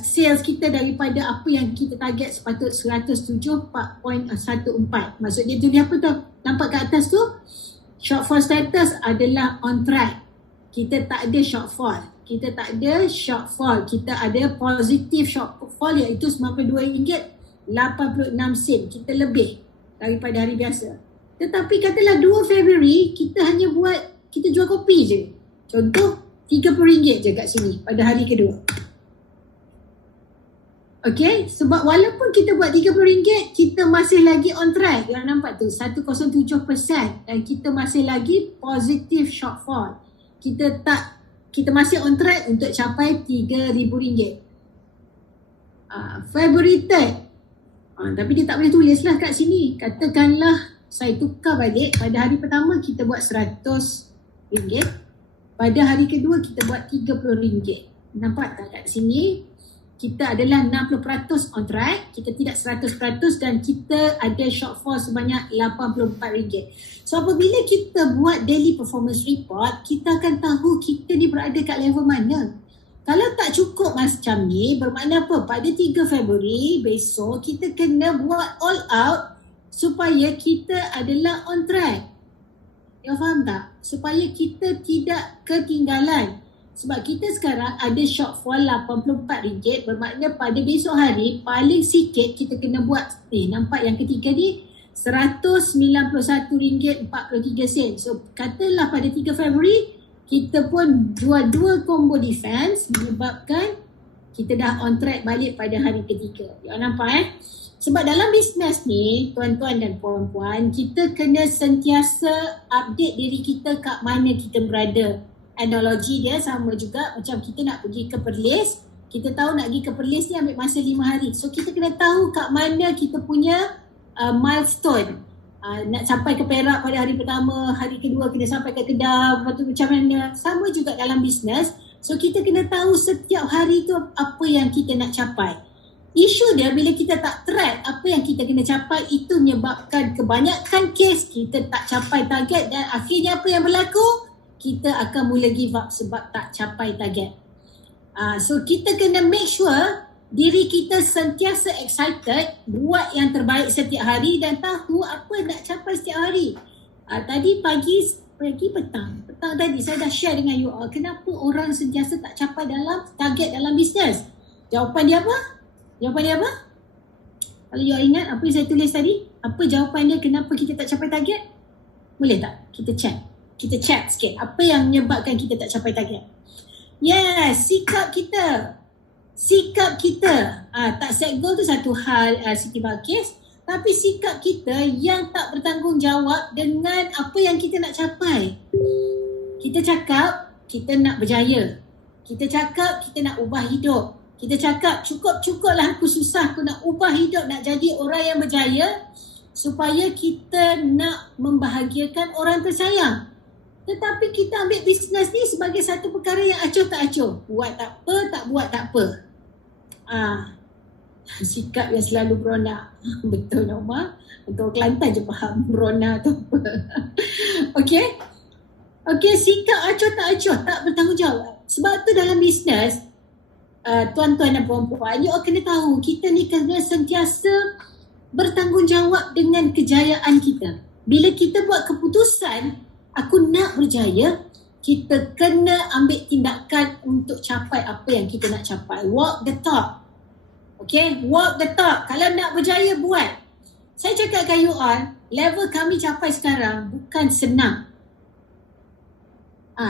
sales kita daripada apa yang kita target sepatut 107.14. Maksud dia tulis apa tu? Nampak kat atas tu? Shortfall status adalah on track. Kita tak ada shortfall. Kita ada positive shortfall iaitu RM92.86. Kita lebih daripada hari biasa. Tetapi katalah 2 Februari kita jual kopi je. Contoh RM30 je kat sini pada hari kedua. Okay, sebab walaupun kita buat RM30, kita masih lagi on track. Yang nampak tu 107% dan kita masih lagi positive shortfall. Kita masih on track untuk capai RM3,000. February 3rd. Tapi dia tak boleh tulis lah kat sini. Katakanlah saya tukar balik. Pada hari pertama kita buat RM100. Pada hari kedua kita buat RM30. Nampak tak kat sini? Kita adalah 60% on track. Kita tidak 100% dan kita ada shortfall sebanyak RM84. So apabila kita buat daily performance report, kita akan tahu kita ni berada kat level mana. Kalau tak cukup macam ni, bermakna apa? Pada 3 Februari besok kita kena buat all out supaya kita adalah on track. You faham tak? Supaya kita tidak ketinggalan. Sebab kita sekarang ada shortfall RM84, bermakna pada besok hari paling sikit kita kena buat, nampak yang ketiga ni, RM191.43. So katalah pada 3 Februari kita pun jual 2 combo defense menyebabkan kita dah on track balik pada hari ketiga. You nampak Sebab dalam bisnes ni, tuan-tuan dan puan-puan, kita kena sentiasa update diri kita kat mana kita berada. Analogi dia sama juga macam kita nak pergi ke Perlis. Kita tahu nak pergi ke Perlis ni ambil masa 5 hari. So kita kena tahu kat mana kita punya milestone. Nak sampai ke Perak pada hari pertama, hari kedua kena sampai ke Kedah, lepas tu macam mana. Sama juga dalam bisnes. So kita kena tahu setiap hari tu apa yang kita nak capai. Isu dia bila kita tak track apa yang kita kena capai, itu menyebabkan kebanyakan kes kita tak capai target dan akhirnya apa yang berlaku? Kita akan mula give up sebab tak capai target. So kita kena make sure diri kita sentiasa excited, buat yang terbaik setiap hari dan tahu apa nak capai setiap hari. Tadi pagi petang tadi saya dah share dengan you all kenapa orang sentiasa tak capai dalam target dalam bisnes. Jawapan dia apa? Kalau you all ingat apa yang saya tulis tadi, apa jawapan dia kenapa kita tak capai target? Boleh tak? Kita check sikit apa yang menyebabkan kita tak capai target. Yes, sikap kita. Tak set goal tu satu hal, Siti Balkis. Tapi sikap kita yang tak bertanggungjawab dengan apa yang kita nak capai. Kita cakap kita nak berjaya. Kita cakap kita nak ubah hidup. Kita cakap cukup-cukuplah aku susah, aku nak ubah hidup, nak jadi orang yang berjaya supaya kita nak membahagiakan orang tersayang. Tetapi kita ambil bisnes ni sebagai satu perkara yang acuh tak acuh. Buat tak apa, tak buat tak apa. Sikap yang selalu berona. Betul Norma. Untuk Kelantan je faham berona tu apa. Okay. Okey, sikap acuh tak bertanggungjawab. Sebab tu dalam bisnes, tuan-tuan dan puan-puan, you all kena tahu, kita ni kena sentiasa bertanggungjawab dengan kejayaan kita. Bila kita buat keputusan, aku nak berjaya, kita kena ambil tindakan untuk capai apa yang kita nak capai. Walk the talk. Okay, walk the talk. Kalau nak berjaya, buat. Saya cakap kat you all, level kami capai sekarang bukan senang.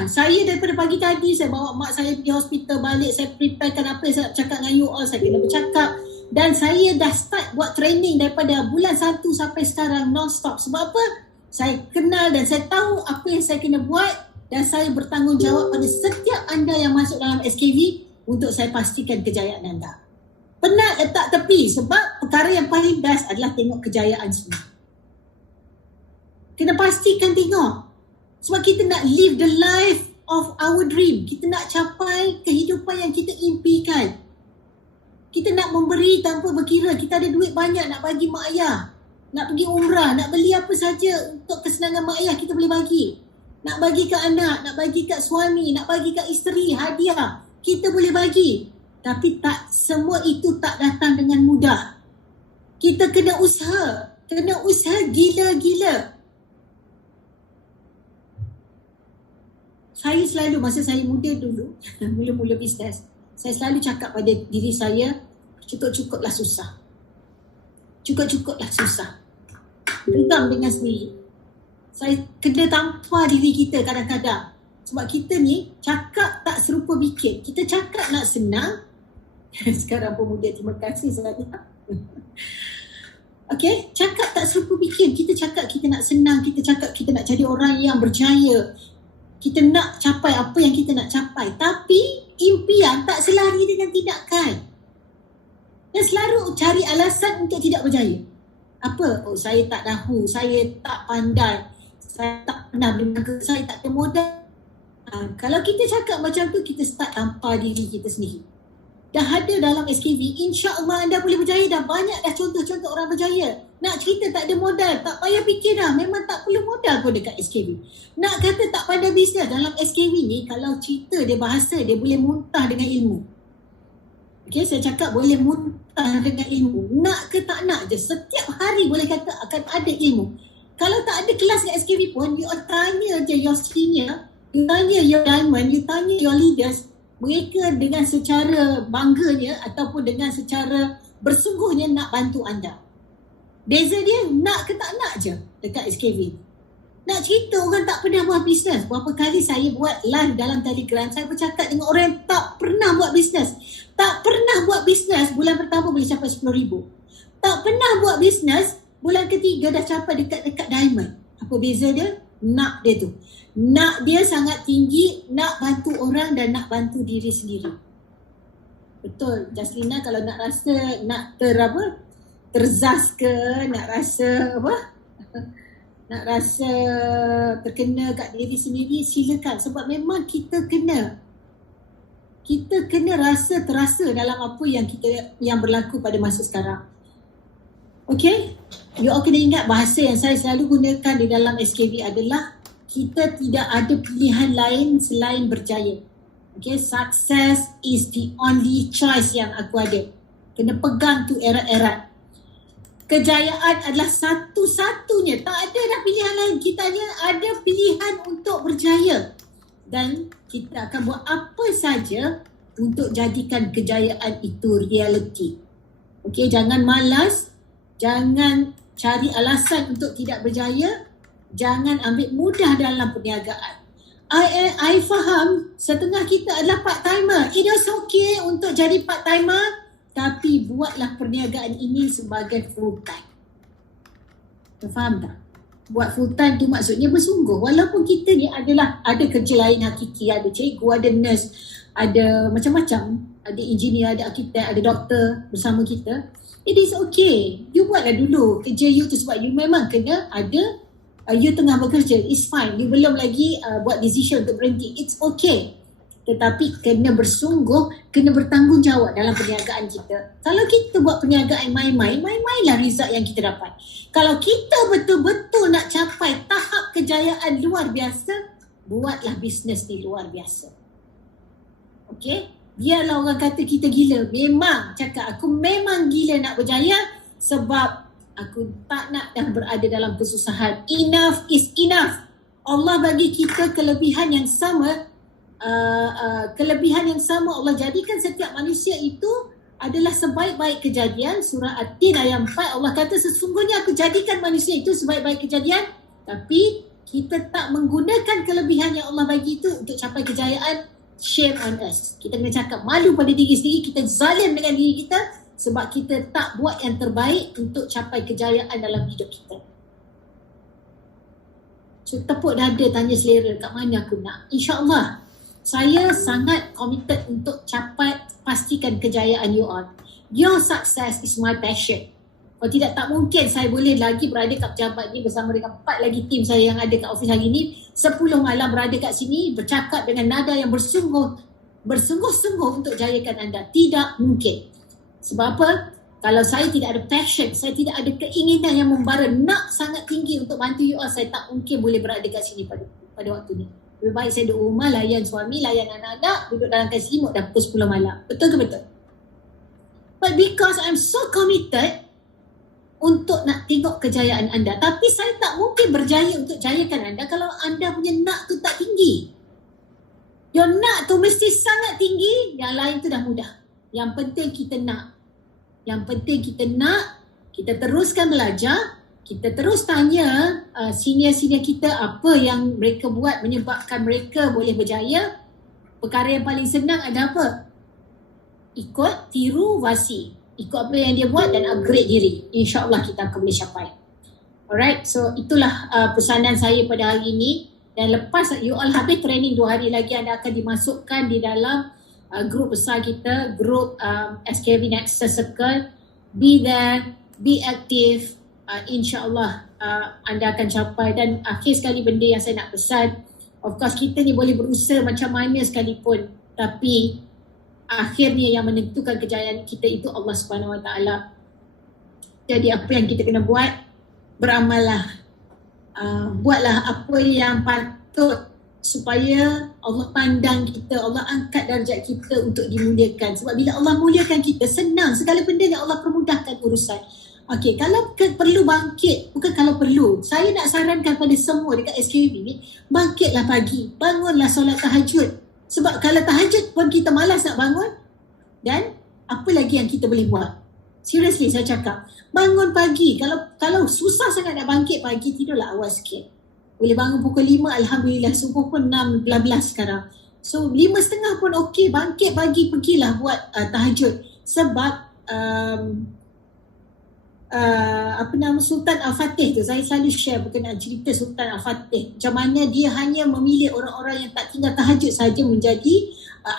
Saya daripada pagi tadi, saya bawa mak saya pergi hospital balik, saya preparekan apa yang saya nak cakap dengan you all, saya kena bercakap. Dan saya dah start buat training daripada bulan 1 sampai sekarang non-stop. Sebab apa? Saya kenal dan saya tahu apa yang saya kena buat dan saya bertanggungjawab pada setiap anda yang masuk dalam SKV untuk saya pastikan kejayaan anda. Penat letak tepi sebab perkara yang paling best adalah tengok kejayaan semua. Kena pastikan tengok. Sebab kita nak live the life of our dream. Kita nak capai kehidupan yang kita impikan. Kita nak memberi tanpa berkira. Kita ada duit banyak nak bagi mak ayah. Nak pergi umrah, nak beli apa saja untuk kesenangan mak ayah kita boleh bagi. Nak bagi kat anak, nak bagi kat suami, nak bagi kat isteri, hadiah. Kita boleh bagi. Tapi tak semua itu tak datang dengan mudah. Kita kena usaha. Kena usaha gila-gila. Saya selalu, masa saya muda dulu, mula-mula bisnes, saya selalu cakap pada diri saya, cukup-cukuplah susah. Cukup-cukuplah susah. Redam dengan sendiri. Saya kena tampar diri kita kadang-kadang. Sebab kita ni cakap tak serupa bikin. Kita cakap nak senang. Sekarang pemuda, terima kasih saya. Okay, cakap tak serupa bikin. Kita cakap kita nak senang. Kita cakap kita nak jadi orang yang berjaya. Kita nak capai apa yang kita nak capai. Tapi impian tak selari dengan tindakan. Dan selalu cari alasan untuk tidak berjaya. Apa? Oh, saya tak dahu, saya tak pandai, saya tak pernah berniaga, saya tak ada modal. Kalau kita cakap macam tu, kita start tampar diri kita sendiri. Dah ada dalam SKV, insya-Allah anda boleh berjaya. Dah banyak dah contoh-contoh orang berjaya. Nak cerita tak ada modal, tak payah fikir dah. Memang tak perlu modal pun dekat SKV. Nak kata tak pandai bisnes, dalam SKV ni kalau cerita dia bahasa, dia boleh muntah dengan ilmu. Okay, saya cakap boleh muntah dengan ilmu. Nak ke tak nak je, setiap hari boleh kata akan ada ilmu. Kalau tak ada kelas di SKV pun, you tanya je your senior, you tanya your diamond, you tanya your leaders. Mereka dengan secara bangganya ataupun dengan secara bersungguhnya nak bantu anda. Beza dia nak ke tak nak je dekat SKV. Nak cerita orang tak pernah buat bisnes. Berapa kali saya buat live dalam Telegram, saya bercakap dengan orang yang tak pernah buat bisnes. Tak pernah buat bisnes, bulan pertama boleh capai 10,000. Tak pernah buat bisnes, bulan ketiga dah capai dekat-dekat diamond. Apa beza dia? Nak dia tu. Nak dia sangat tinggi, nak bantu orang dan nak bantu diri sendiri. Betul, Jaslina, kalau nak rasa nak terzas ke, nak rasa nak rasa terkena kat diri sendiri, silakan. Sebab memang kita kena rasa terasa dalam apa yang berlaku pada masa sekarang. Okay, you all kena ingat bahasa yang saya selalu gunakan di dalam SKV adalah kita tidak ada pilihan lain selain berjaya. Okay, success is the only choice yang aku ada. Kena pegang tu erat-erat. Kejayaan adalah satu-satunya. Tak ada dah pilihan lain. Kita hanya ada pilihan untuk berjaya. Dan kita akan buat apa saja untuk jadikan kejayaan itu reality. Okay, jangan malas. Jangan cari alasan untuk tidak berjaya. Jangan ambil mudah dalam perniagaan. I faham setengah kita adalah part-timer. It is okay untuk jadi part-timer, tapi buatlah perniagaan ini sebagai full-time. Faham tak? Buat full-time tu maksudnya bersungguh. Walaupun kita ni ada kerja lain hakiki, ada cikgu, ada nurse, ada macam-macam, ada engineer, ada arkitek, ada doktor bersama kita. It is okay. You buatlah dulu kerja you tu sebab you memang kena ada. You tengah bekerja, it's fine. You belum lagi buat decision untuk berhenti, it's okay. Tetapi kena bersungguh, kena bertanggungjawab dalam perniagaan kita. Kalau kita buat perniagaan main-mainlah result yang kita dapat. Kalau kita betul-betul nak capai tahap kejayaan luar biasa, buatlah bisnes ni luar biasa. Okay? Biarlah orang kata kita gila. Memang cakap aku memang gila nak berjaya sebab aku tak nak dah berada dalam kesusahan. Enough is enough. Allah bagi kita kelebihan yang sama. Kelebihan yang sama Allah jadikan setiap manusia itu adalah sebaik-baik kejadian. Surah At-Tin ayat 4 Allah kata sesungguhnya aku jadikan manusia itu sebaik-baik kejadian, tapi kita tak menggunakan kelebihan yang Allah bagi itu untuk capai kejayaan. Shame on us. Kita kena cakap malu pada diri sendiri. Kita zalim dengan diri kita sebab kita tak buat yang terbaik untuk capai kejayaan dalam hidup kita. So tepuk dada, tanya selera kat mana aku nak. InsyaAllah saya sangat committed untuk pastikan kejayaan you all. Your success is my passion. Kalau tidak, tak mungkin saya boleh lagi berada kat pejabat ni bersama dengan 4 lagi tim saya yang ada kat office hari ni. 10 malam berada kat sini bercakap dengan nada yang bersungguh-sungguh untuk jayakan anda. Tidak mungkin. Sebab apa? Kalau saya tidak ada passion, saya tidak ada keinginan yang membara nak sangat tinggi untuk bantu you all, saya tak mungkin boleh berada kat sini pada waktu ni. Lebih baik saya duduk rumah, layan suami, layan anak-anak, duduk dalam kasih remote dah pukul 10 malam. Betul ke betul? But because I'm so committed untuk nak tengok kejayaan anda. Tapi saya tak mungkin berjaya untuk jayakan anda kalau anda punya nak tu tak tinggi. Your nak tu mesti sangat tinggi, yang lain tu dah mudah. Yang penting kita nak. Yang penting kita nak, kita teruskan belajar, kita terus tanya senior-senior kita apa yang mereka buat menyebabkan mereka boleh berjaya. Perkara yang paling senang ada apa? Ikut, tiru, wasi. Ikut apa yang dia buat dan upgrade diri. InsyaAllah kita akan boleh capai. Alright, so itulah pesanan saya pada hari ini. Dan lepas you all habis training 2 hari lagi, anda akan dimasukkan di dalam grup besar kita, grup SKB Nexus Circle. Be there, be active. InsyaAllah anda akan capai. Dan akhir sekali benda yang saya nak pesan, of course kita ni boleh berusaha macam mana sekalipun, tapi akhirnya yang menentukan kejayaan kita itu Allah Subhanahu Wa Taala. Jadi apa yang kita kena buat, beramallah, buatlah apa yang patut supaya Allah pandang kita, Allah angkat darjat kita untuk dimuliakan. Sebab bila Allah muliakan kita, senang segala benda yang Allah permudahkan urusan. Okey, kalau perlu bangkit, bukan kalau perlu, saya nak sarankan pada semua dekat SKB ni, bangkitlah pagi, bangunlah solat tahajud. Sebab kalau tahajud pun kita malas nak bangun, dan apa lagi yang kita boleh buat? Seriously saya cakap, bangun pagi. Kalau susah sangat nak bangkit pagi, tidurlah awal sikit. Boleh bangun pukul 5, Alhamdulillah. Subuh pun 6.12 sekarang. So 5.30 pun okey, bangkit pagi, pergilah buat tahajud. Sebab Sultan Al-Fatih tu, saya selalu share berkenaan cerita Sultan Al-Fatih, macam mana dia hanya memilih orang-orang yang tak tinggal tahajud saja menjadi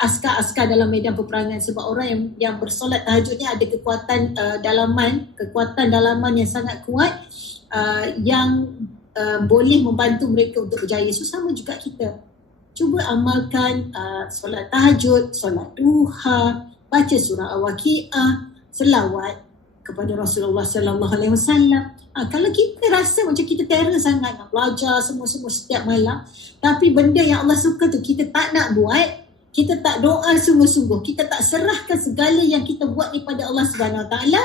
askar-askar dalam medan peperangan. Sebab orang yang bersolat tahajud ni ada kekuatan dalaman yang sangat kuat, yang boleh membantu mereka untuk berjaya. So sama juga kita, cuba amalkan solat tahajud, solat duha, baca surah Al-Waqi'ah, selawat kepada Rasulullah sallallahu alaihi wasallam. Kalau kita rasa macam kita terror sangat nak belajar semua-semua setiap malam, tapi benda yang Allah suka tu kita tak nak buat, kita tak doa sungguh-sungguh, kita tak serahkan segala yang kita buat ni pada Allah Subhanahu Wa Taala,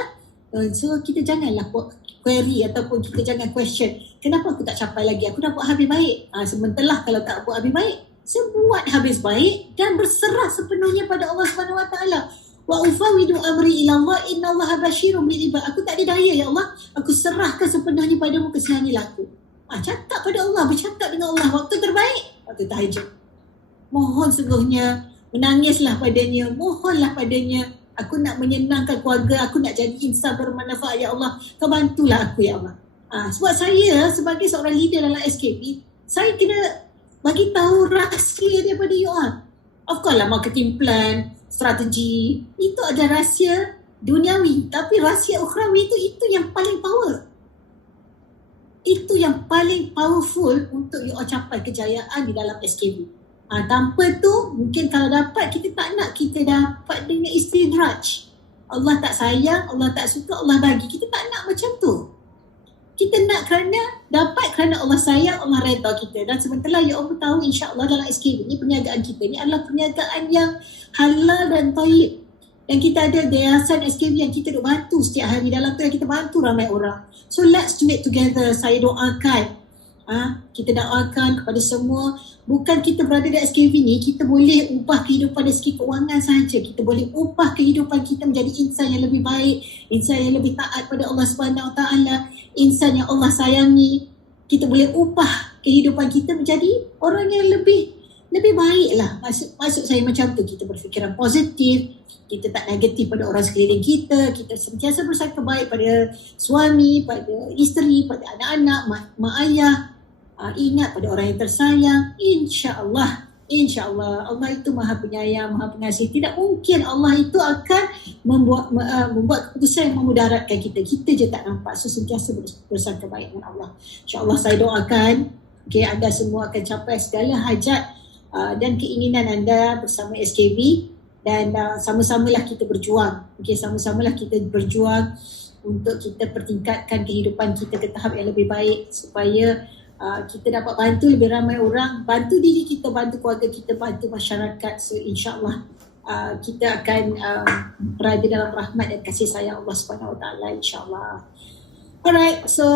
so kita janganlah buat query ataupun kita jangan question, kenapa aku tak capai lagi, aku dah buat habis baik. Sementara kalau tak buat habis baik, saya buat habis baik dan berserah sepenuhnya pada Allah Subhanahu Wa Taala. Wa ufawidu amri ila Allah, innallaha basyirun bil ibad. Aku tak ada daya ya Allah, aku serahkan sepenuhnya padamu, kesenangilah aku. Cakap pada Allah, bercakap dengan Allah. Waktu terbaik, waktu tahajud. Mohon sungguhnya, menangislah padanya, mohonlah padanya. Aku nak menyenangkan keluarga, aku nak jadi insan bermanfaat ya Allah. Kau bantulah aku ya Allah. Sebab saya sebagai seorang leader dalam SKB, saya kena bagi tahu rahsia daripada you all. Of course lah, marketing plan, strategi, itu ada rahsia duniawi, tapi rahsia ukhrawi itu yang paling power. Itu yang paling powerful untuk you all capai kejayaan di dalam SKB. Tanpa tu, mungkin kalau dapat, kita tak nak kita dapat dengan istidraj. Allah tak sayang, Allah tak suka, Allah bagi. Kita tak nak macam tu. Kita nak kerana Allah sayang, Allah redha kita. Dan sementara ya Allah tahu insya-Allah dalam SKB ni perniagaan kita ni adalah perniagaan yang halal dan tayyib. Dan kita ada yayasan SKB yang kita duk bantu setiap hari. Dalam tu yang kita bantu ramai orang. So let's do it together. Saya doakan. Kita doakan kepada semua. Bukan kita berada di SKB ni, kita boleh ubah kehidupan dari segi keuangan sahaja. Kita boleh ubah kehidupan kita menjadi insan yang lebih baik. Insan yang lebih taat pada Allah SWT. Insan yang Allah sayangi. Kita boleh ubah kehidupan kita menjadi orang yang lebih baik lah. Maksud saya macam tu. Kita berfikiran positif. Kita tak negatif pada orang sekeliling kita. Kita sentiasa bersangka baik pada suami, pada isteri, pada anak-anak, mak ayah. Ingat pada orang yang tersayang. InsyaAllah Allah itu maha penyayang, maha pengasih. Tidak mungkin Allah itu akan membuat keputusan yang memudaratkan kita. Kita je tak nampak. So sentiasa bersangka baik dengan Allah. InsyaAllah saya doakan anda semua akan capai segala hajat dan keinginan anda bersama SKB. Dan sama-samalah kita berjuang. Sama-samalah kita berjuang untuk kita pertingkatkan kehidupan kita ke tahap yang lebih baik supaya kita dapat bantu lebih ramai orang, bantu diri kita, bantu keluarga kita, bantu masyarakat. So insyaAllah kita akan berada dalam rahmat dan kasih sayang Allah SWT, insyaAllah. Alright, so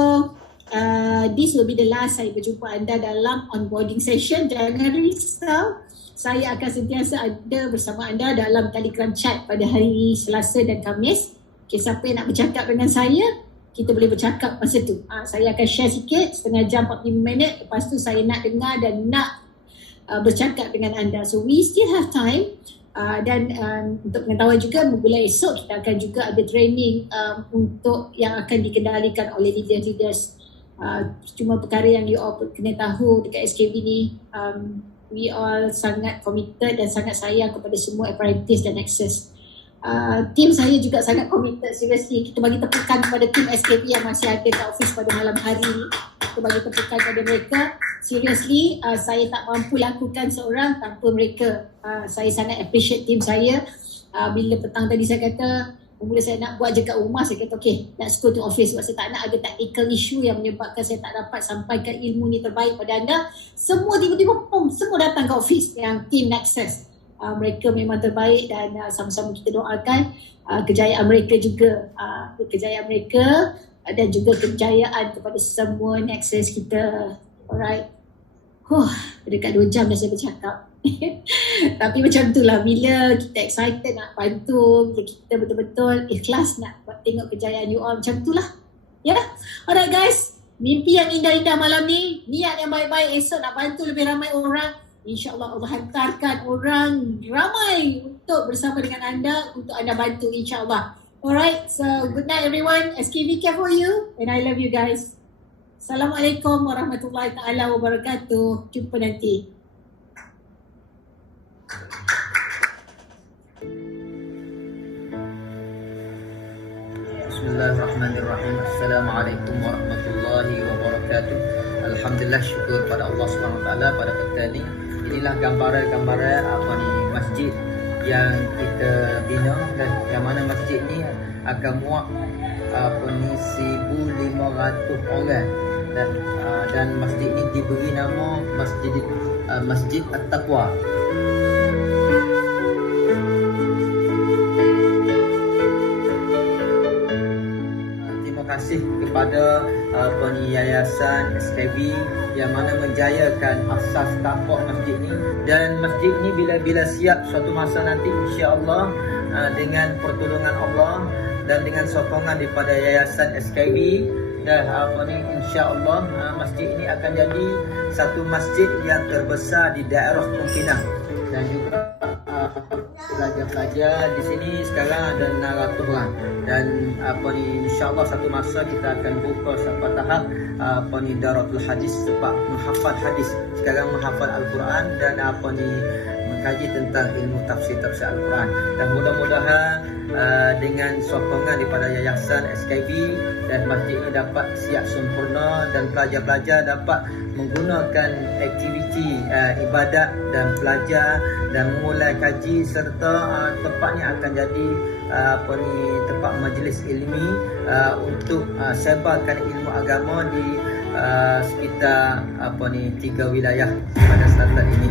this will be the last saya berjumpa anda dalam onboarding session. Jangan risau, saya akan sentiasa ada bersama anda dalam Telegram chat pada hari Selasa dan Khamis. Siapa yang nak bercakap dengan saya, kita boleh bercakap masa tu. Saya akan share sikit, setengah jam 45 minit. Lepas tu saya nak dengar dan nak bercakap dengan anda. So we still have time. Dan untuk pengetahuan juga, bulan esok kita akan juga ada training untuk yang akan dikendalikan oleh leaders. Cuma perkara yang you all kena tahu dekat SKB ni, we all sangat committed dan sangat sayang kepada semua apprentice dan access. Tim saya juga sangat committed, seriously. Kita bagi tepukan kepada tim SKB yang masih ada kat office pada malam hari ni. Kita bagi tepukan kepada mereka. Seriously, saya tak mampu lakukan seorang tanpa mereka. Saya sangat appreciate tim saya. Bila petang tadi saya kata, mula saya nak buat je kat rumah, saya kata okay, let's go to office. Sebab saya tak nak ada technical issue yang menyebabkan saya tak dapat sampaikan ilmu ni terbaik pada anda. Semua tiba-tiba semua datang ke office yang team Nexus. Mereka memang terbaik dan sama-sama kita doakan kejayaan mereka juga, kejayaan mereka dan juga kejayaan kepada semua Nexus kita. Alright. Dekat 2 jam dah saya bercakap. Tapi macam tu lah, bila kita excited nak bantu, bila kita betul-betul ikhlas nak tengok kejayaan you all, macam tu lah. Ya? Alright guys, mimpi yang indah-indah malam ni, niat yang baik-baik esok nak bantu lebih ramai orang. InsyaAllah Allah hantarkan orang ramai untuk bersama dengan anda, untuk anda bantu insyaAllah. Alright, so good night everyone. SKB care for you and I love you guys. Assalamualaikum warahmatullahi ta'ala wabarakatuh. Jumpa nanti. Bismillahirrahmanirrahim. Assalamualaikum warahmatullahi wabarakatuh. Alhamdulillah, syukur pada Allah SWT pada petang ni. Inilah gambaran-gambaran masjid yang kita bina, dan yang mana masjid ni akan muat 1,500 orang, dan masjid ni diberi nama Masjid At-Taqwa. Terima kasih kepada Yayasan SKB yang mana menjayakan asas takwa masjid ni, dan masjid ni bila siap suatu masa nanti insya-Allah, dengan pertolongan Allah dan dengan sokongan daripada Yayasan SKB, dan insya-Allah masjid ini akan jadi satu masjid yang terbesar di daerah Kumpinang. Dan juga pelajar-pelajar di sini sekarang ada 600 orang, dan insya-Allah satu masa kita akan buka sampai tahap Daratul Hadis, sebab menghafal hadis, sekarang menghafal Al-Quran dan mengkaji tentang ilmu tafsir Al-Quran. Dan mudah-mudahan dengan sokongan daripada Yayasan SKB, dan masjid ini dapat siap sempurna dan pelajar-pelajar dapat menggunakan aktiviti ibadat dan belajar dan memulai kaji, serta tempatnya akan jadi tempat majlis ilmi untuk sebarkan ilmu agama di sekitar 3 wilayah pada saat ini.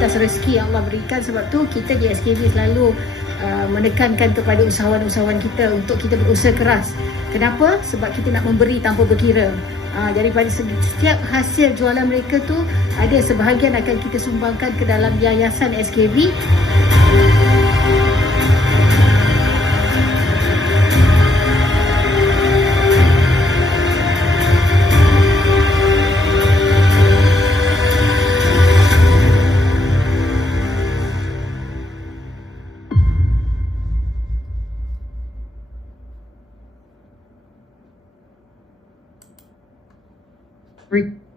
Atas rezeki yang Allah berikan, sebab tu kita di SKB selalu menekankan kepada usahawan-usahawan kita untuk kita berusaha keras. Kenapa? Sebab kita nak memberi tanpa berkira. Jadi pada setiap hasil jualan mereka tu, ada sebahagian akan kita sumbangkan ke dalam Yayasan SKB. Re-